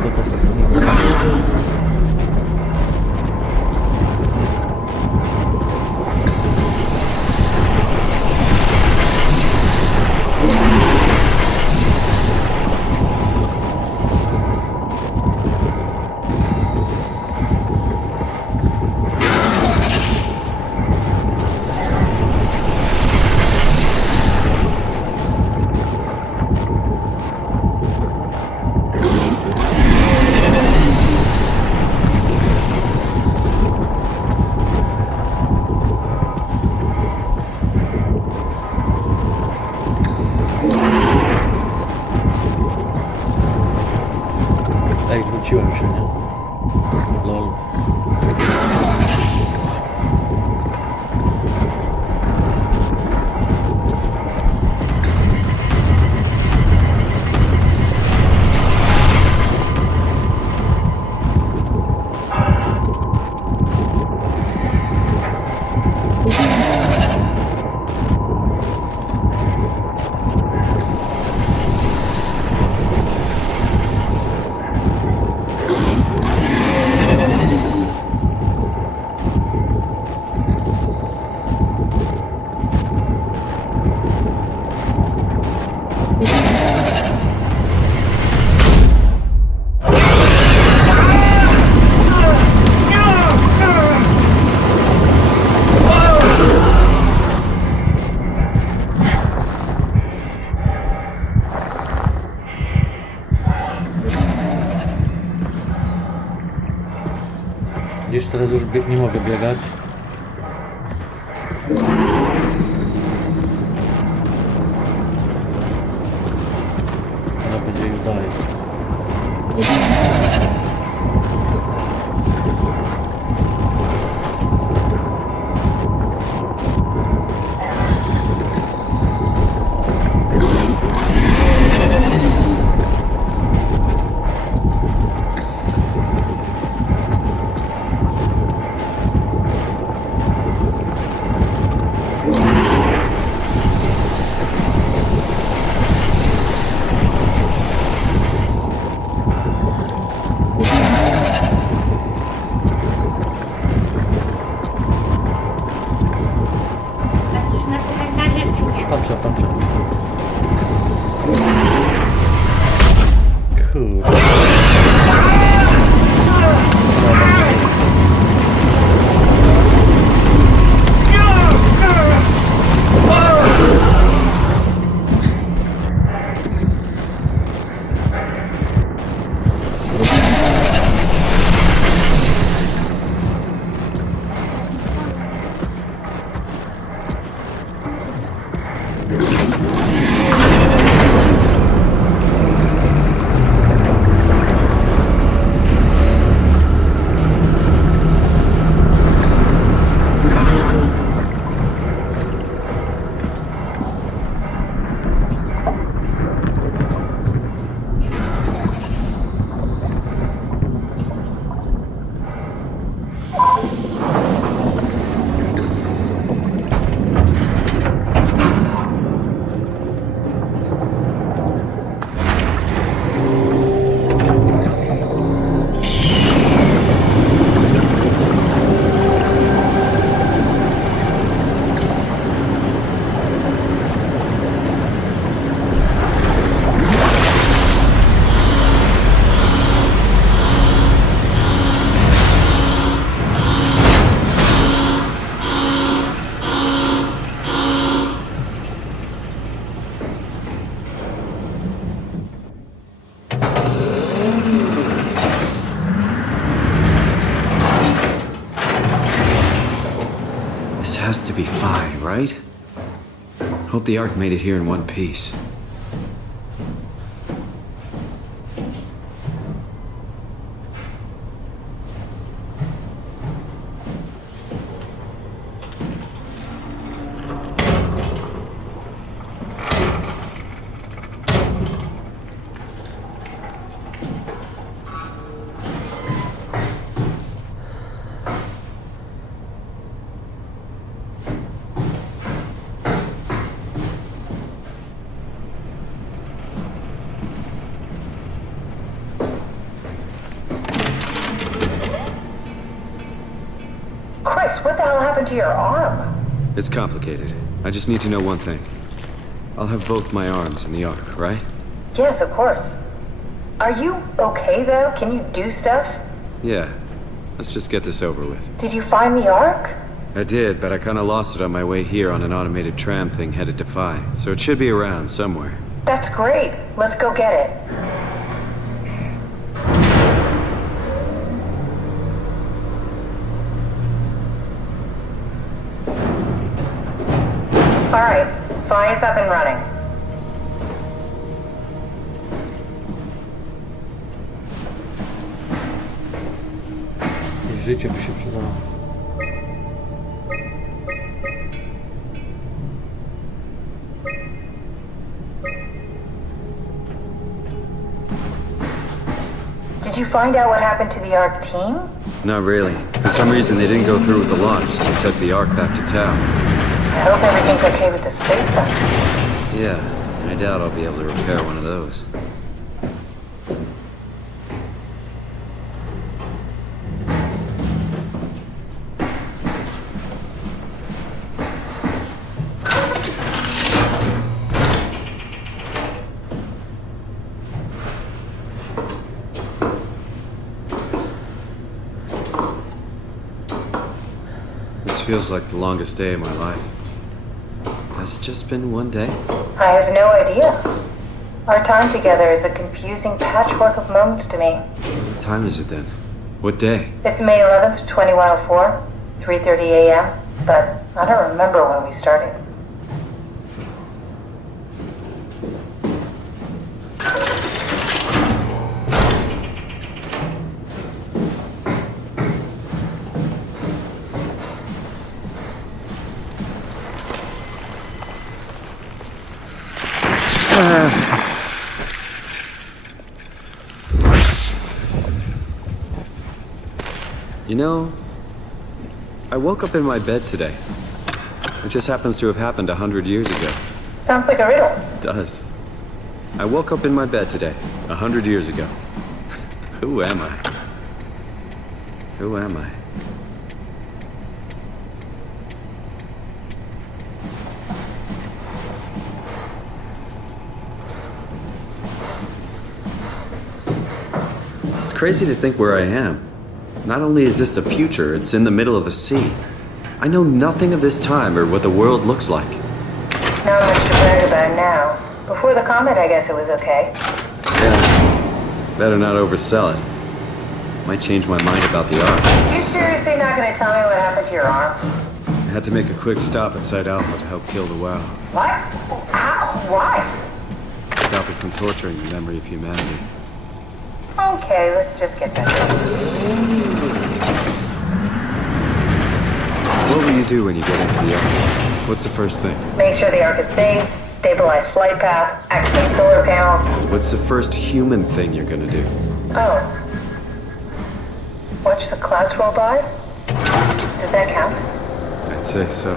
Ej, wróciłem się, nie? Lol. Gdzieś teraz już nie mogę biegać. Ale będzie już dalej. has to be Phi, right? Hope the Ark made it here in one piece. Chris, what the hell happened to your arm? It's complicated. I just need to know one thing. I'll have both my arms in the Ark, right? Yes, of course. Are you okay, though? Can you do stuff? Yeah. Let's just get this over with. Did you find the Ark? I did, but I kinda lost it on my way here on an automated tram thing headed to Phi, so it should be around somewhere. That's great. Let's go get it. All right, Phi is up and running. Życie by się przydało. Did you find out what happened to the Ark team? Not really. For some reason, they didn't go through with the launch, so they took the Ark back to town. I hope everything's okay with the space gun. Yeah, I doubt I'll be able to repair one of those. This feels like the longest day of my life. Has it just been one day? I have no idea. Our time together is a confusing patchwork of moments to me. What time is it then? What day? It's May 11th, 2104, 3:30 a.m., but I don't remember when we started. You know, I woke up in my bed today. It just happens to have happened 100 years ago. Sounds like a riddle. It does. I woke up in my bed today, 100 years ago. Who am I? Who am I? It's crazy to think where I am. Not only is this the future, it's in the middle of the sea. I know nothing of this time or what the world looks like. Not much to brag about now. Before the comet, I guess it was okay. Yeah, better not oversell it. Might change my mind about the Ark. You seriously not gonna tell me what happened to your arm? I had to make a quick stop at Site Alpha to help kill the WoW. What? How? Why? Stop it from torturing the memory of humanity. Okay, let's just get back to it. What will you do when you get into the Ark? What's the first thing? Make sure the Ark is safe, stabilize flight path, activate solar panels. What's the first human thing you're gonna do? Oh. Watch the clouds roll by? Does that count? I'd say so.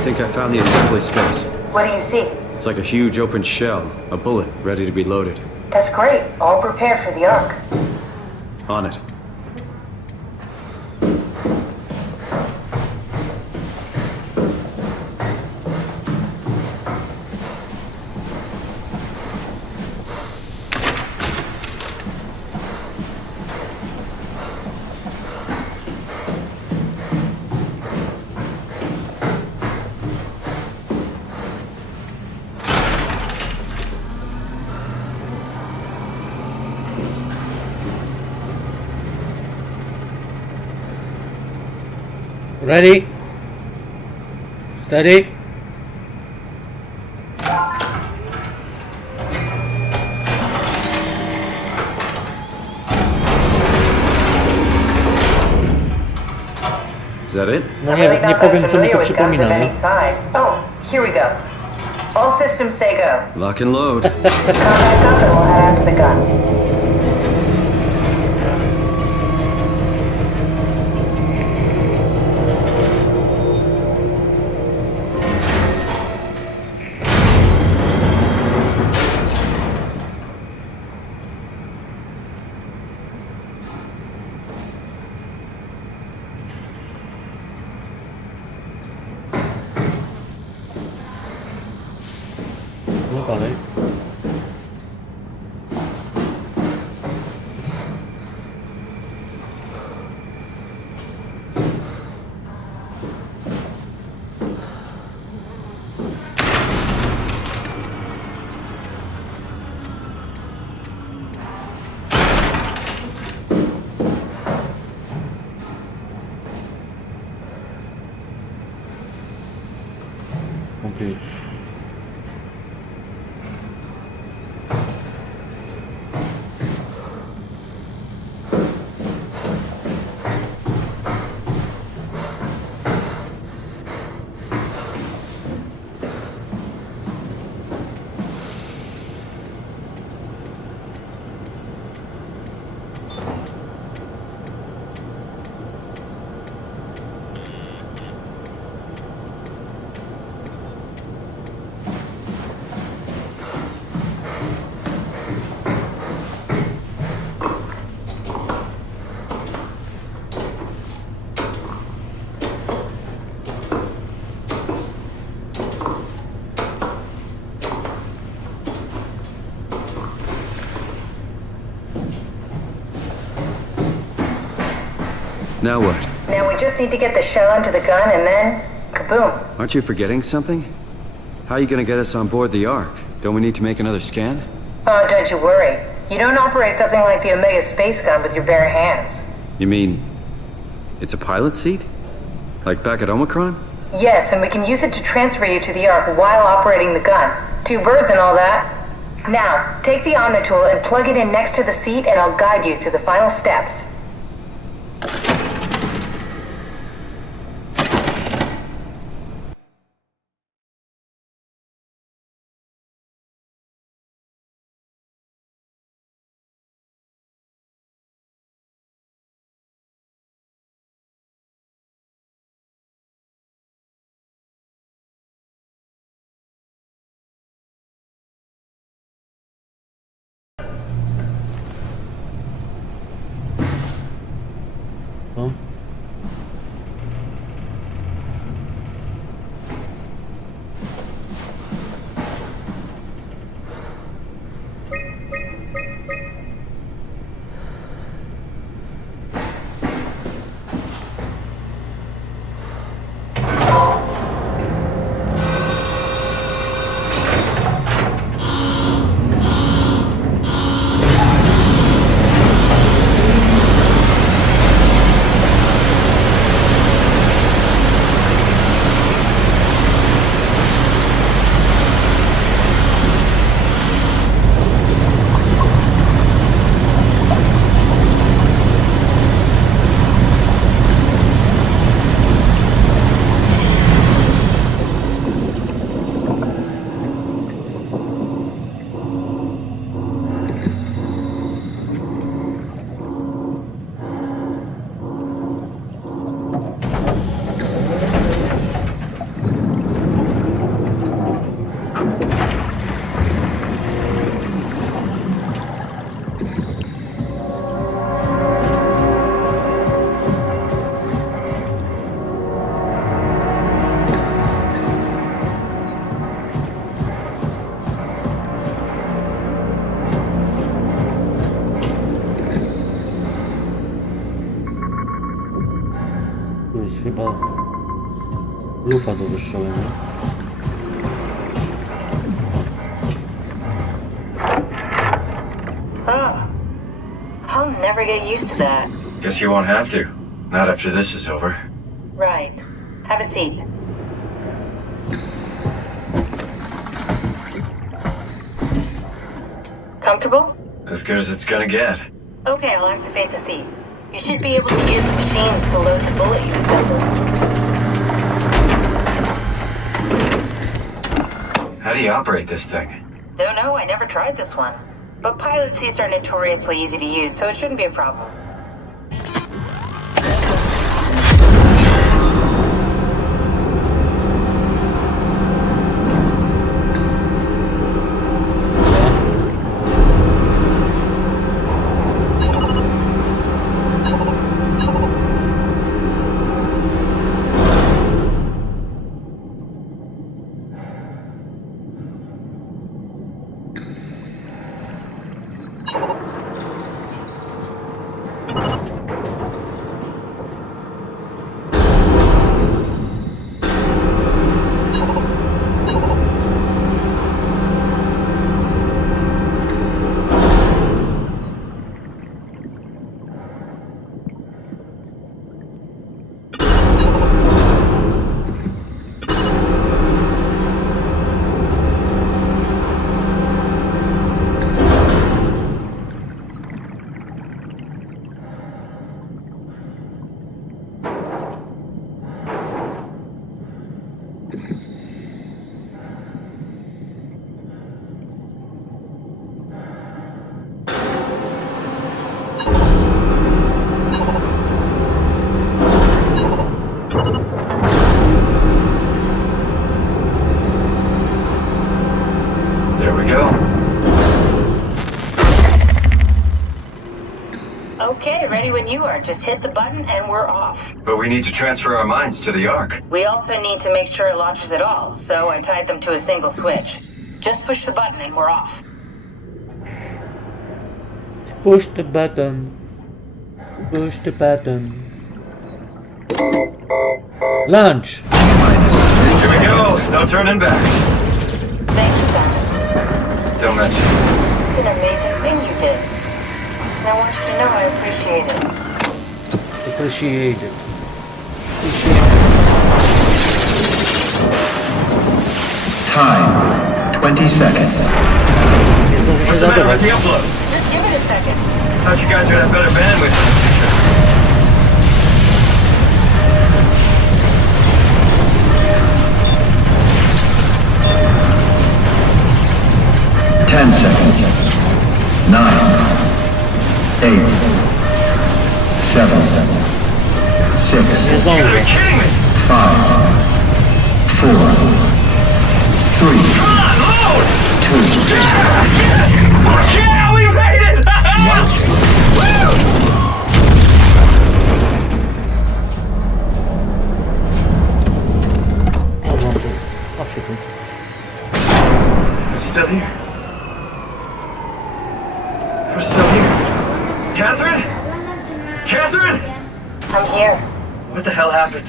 I think I found the assembly space. What do you see? It's like a huge open shell, a bullet ready to be loaded. That's great. All prepared for the Ark. On it. Ready? Steady? Is that it? No nie, nie powiem co mi to przypomina, nie? Oh, here we go. All systems say go. Lock and load. Come back up and we'll head out to the gun. No dalej. Complete. Now what? Now we just need to get the shell into the gun and then kaboom. Aren't you forgetting something? How are you gonna get us on board the Ark? Don't we need to make another scan? Oh, don't you worry. You don't operate something like the Omega space gun with your bare hands. You mean it's a pilot seat? Like back at Omicron? Yes, and we can use it to transfer you to the Ark while operating the gun. 2 birds and all that. Now, take the Omni tool and plug it in next to the seat and I'll guide you through the final steps. chyba lufa do wystrzelenia. Oh. I'll never get used to that. Guess you won't have to. Not after this is over. Right. Have a seat. Comfortable? As good as it's gonna get. Okay, I'll activate the seat. You should be able to use the machines to load the bullet you assembled. How do you operate this thing? Don't know, I never tried this one. But pilot seats are notoriously easy to use, so it shouldn't be a problem. Okay, ready when you are. Just hit the button and we're off. But we need to transfer our minds to the Ark. We also need to make sure it launches at all, so I tied them to a single switch. Just push the button and we're off. Push the button. Push the button. Launch! Here we go! No turning back. Thank you, Simon. Don't mention it. It's an amazing thing you did. And I want you to know I appreciate it. Appreciate it. Time, 20 seconds. What's the matter with the upload? Just give it a second. Thought you guys would have better bandwidth in the future. 10 seconds. 9, 8, 7, 6, You gotta be kidding me! 5, 4, 3, Come on, load! 2, Yes! Fuck yeah, we made it! Woo! I'm still here. We're still here. Catherine? Catherine? I'm here. What the hell happened?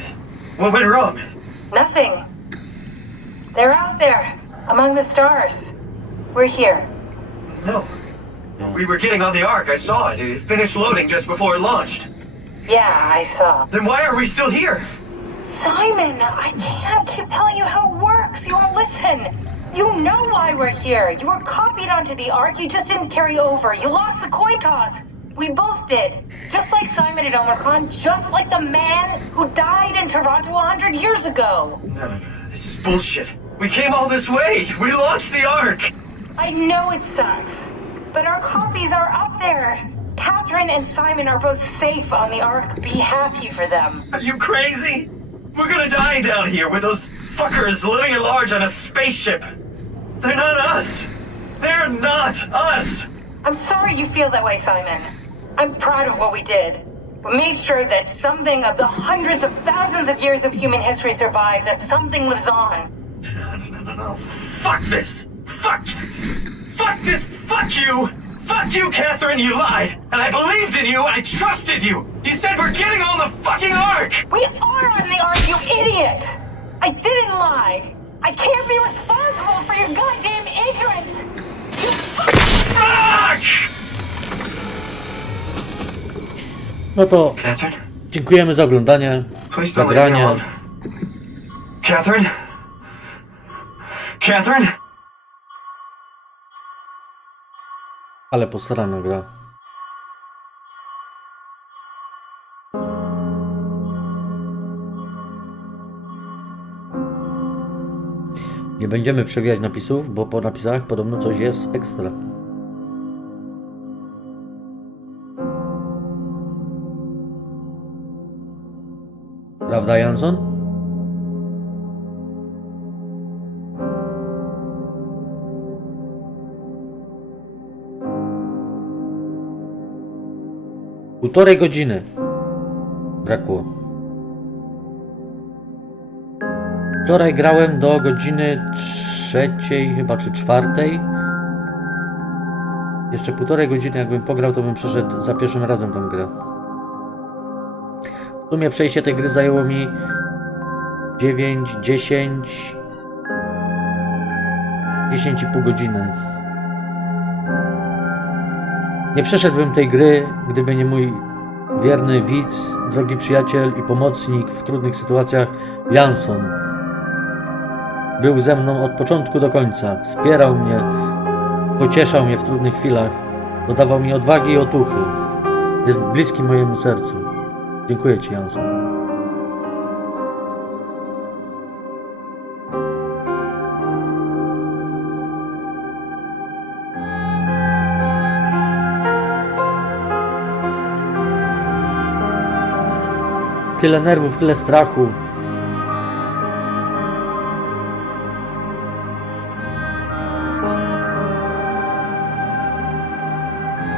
What went wrong? Nothing. They're out there, among the stars. We're here. No. We were getting on the Ark. I saw it. It finished loading just before it launched. Yeah, I saw. Then why are we still here? Simon, I can't keep telling you how it works. You won't listen. You know why we're here. You were copied onto the Ark. You just didn't carry over. You lost the coin toss. We both did. Just like Simon at Omicron. Just like the man who died in Toronto 100 years ago. No. This is bullshit. We came all this way. We launched the Ark. I know it sucks, but our copies are up there. Catherine and Simon are both safe on the Ark. Be happy for them. Are you crazy? We're gonna die down here with those fuckers living at large on a spaceship. They're not us. They're not us. I'm sorry you feel that way, Simon. I'm proud of what we did. We made sure that something of the hundreds of thousands of years of human history survives, that something lives on. No. Fuck this. Fuck this. Fuck you. Fuck you, Catherine, you lied! And I believed in you, I trusted you! You said we're getting on the fucking Ark! We are on the Ark, you idiot! I didn't lie! I can't be responsible for your goddamn ignorance! You Fuck! No to Catherine? dziękujemy za oglądanie, Please za don't leave me granie. alone. Catherine? Catherine? Ale posrana gra. Nie będziemy przewijać napisów, bo po napisach podobno coś jest ekstra. Prawda, Jansson? Półtorej godziny brakło. Wczoraj grałem do godziny 3 chyba czy 4. Jeszcze półtorej godziny jakbym pograł, to bym przeszedł za pierwszym razem tą grę. W sumie przejście tej gry zajęło mi 9, 10,5 godziny. Nie przeszedłbym tej gry, gdyby nie mój wierny widz, drogi przyjaciel i pomocnik w trudnych sytuacjach Jansson. Był ze mną od początku do końca, wspierał mnie, pocieszał mnie w trudnych chwilach, dodawał mi odwagi i otuchy. Jest bliski mojemu sercu. Dziękuję Ci, Jansson. Tyle nerwów, tyle strachu.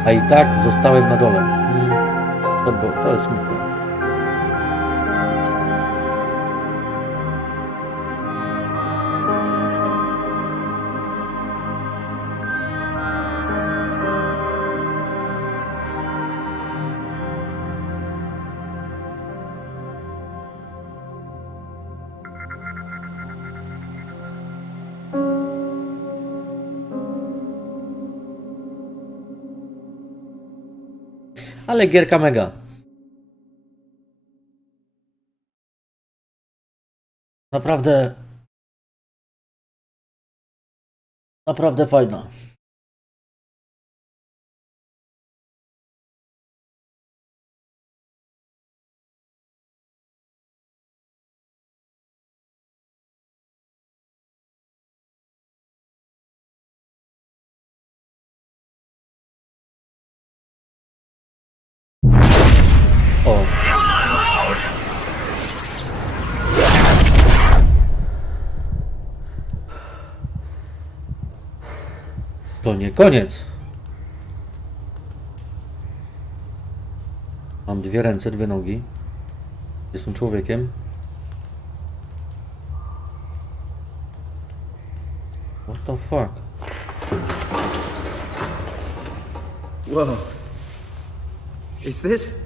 A i tak zostałem na dole. To jest smutne. Ale gierka mega. Naprawdę fajna. O. To nie koniec. Mam 2 ręce, 2 nogi. Jestem człowiekiem. What the fuck? Whoa. Is this...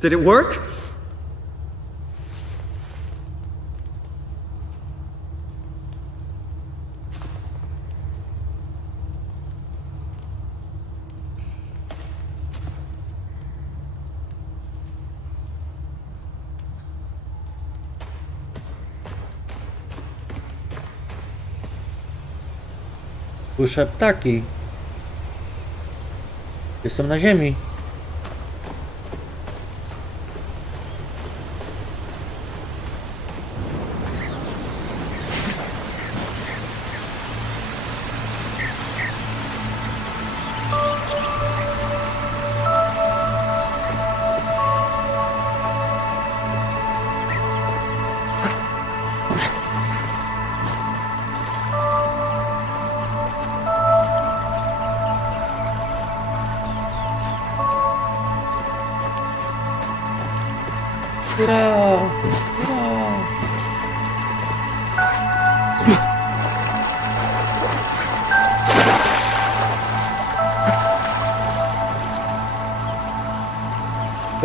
Did it work? Słyszę ptaki. Jestem na ziemi.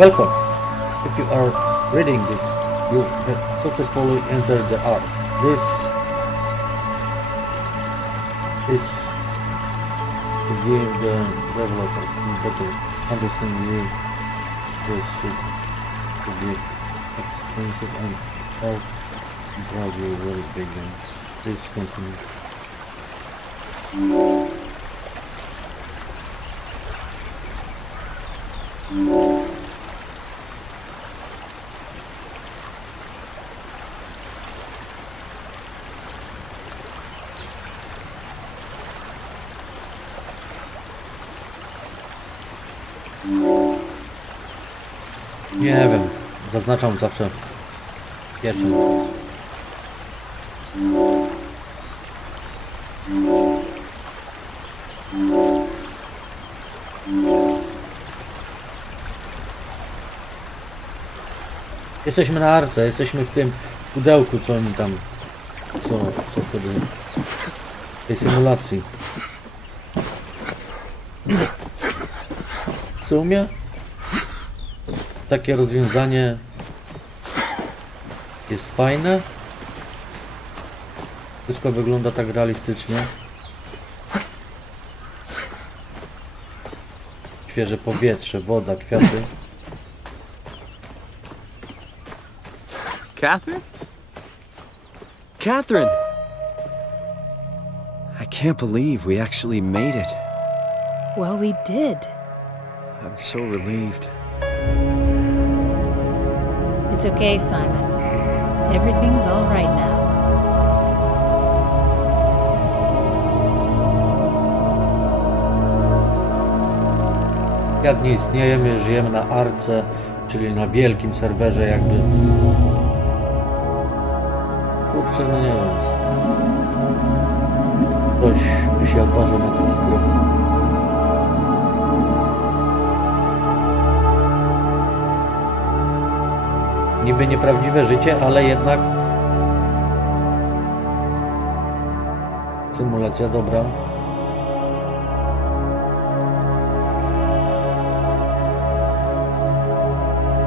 Welcome. If you are reading this, you have successfully entered the Ark. This is to give the developers a better understanding this ship to be expensive and help drive you very big game. Please continue. Nie wiem, zaznaczam zawsze pieczeń. Jesteśmy na arce, jesteśmy w tym pudełku, co oni tam, co wtedy w tej symulacji. W sumie takie rozwiązanie jest fajne. Wszystko wygląda tak realistycznie. Świeże powietrze, woda, kwiaty. Catherine? Catherine! I can't believe we actually made it. Well, we did. I'm so relieved. It's okay, Simon. Everything's all right now. Jak nie istniejemy, żyjemy na arce, czyli na wielkim serwerze jakby. Kurczę, no nie wiem. Ktoś by się odważył na taki krok. Niby nieprawdziwe życie, ale jednak symulacja dobra.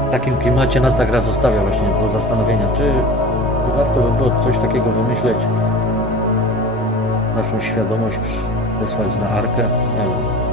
W takim klimacie nas ta gra zostawia właśnie do zastanowienia, czy warto by było coś takiego wymyśleć, naszą świadomość przesłać na arkę, nie wiem.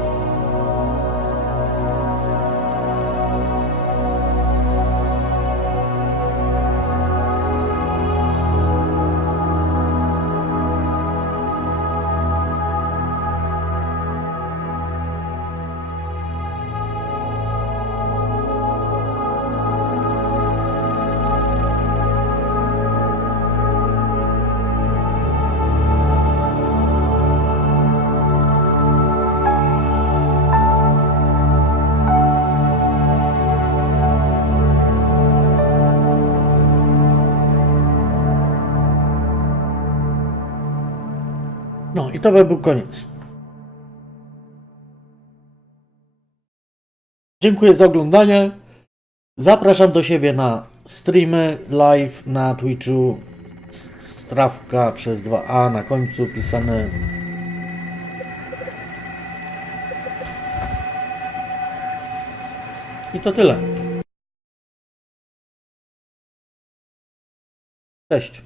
No i to by był koniec. Dziękuję za oglądanie. Zapraszam do siebie na streamy live na Twitchu. Strawka przez 2A na końcu pisane. I to tyle. Cześć.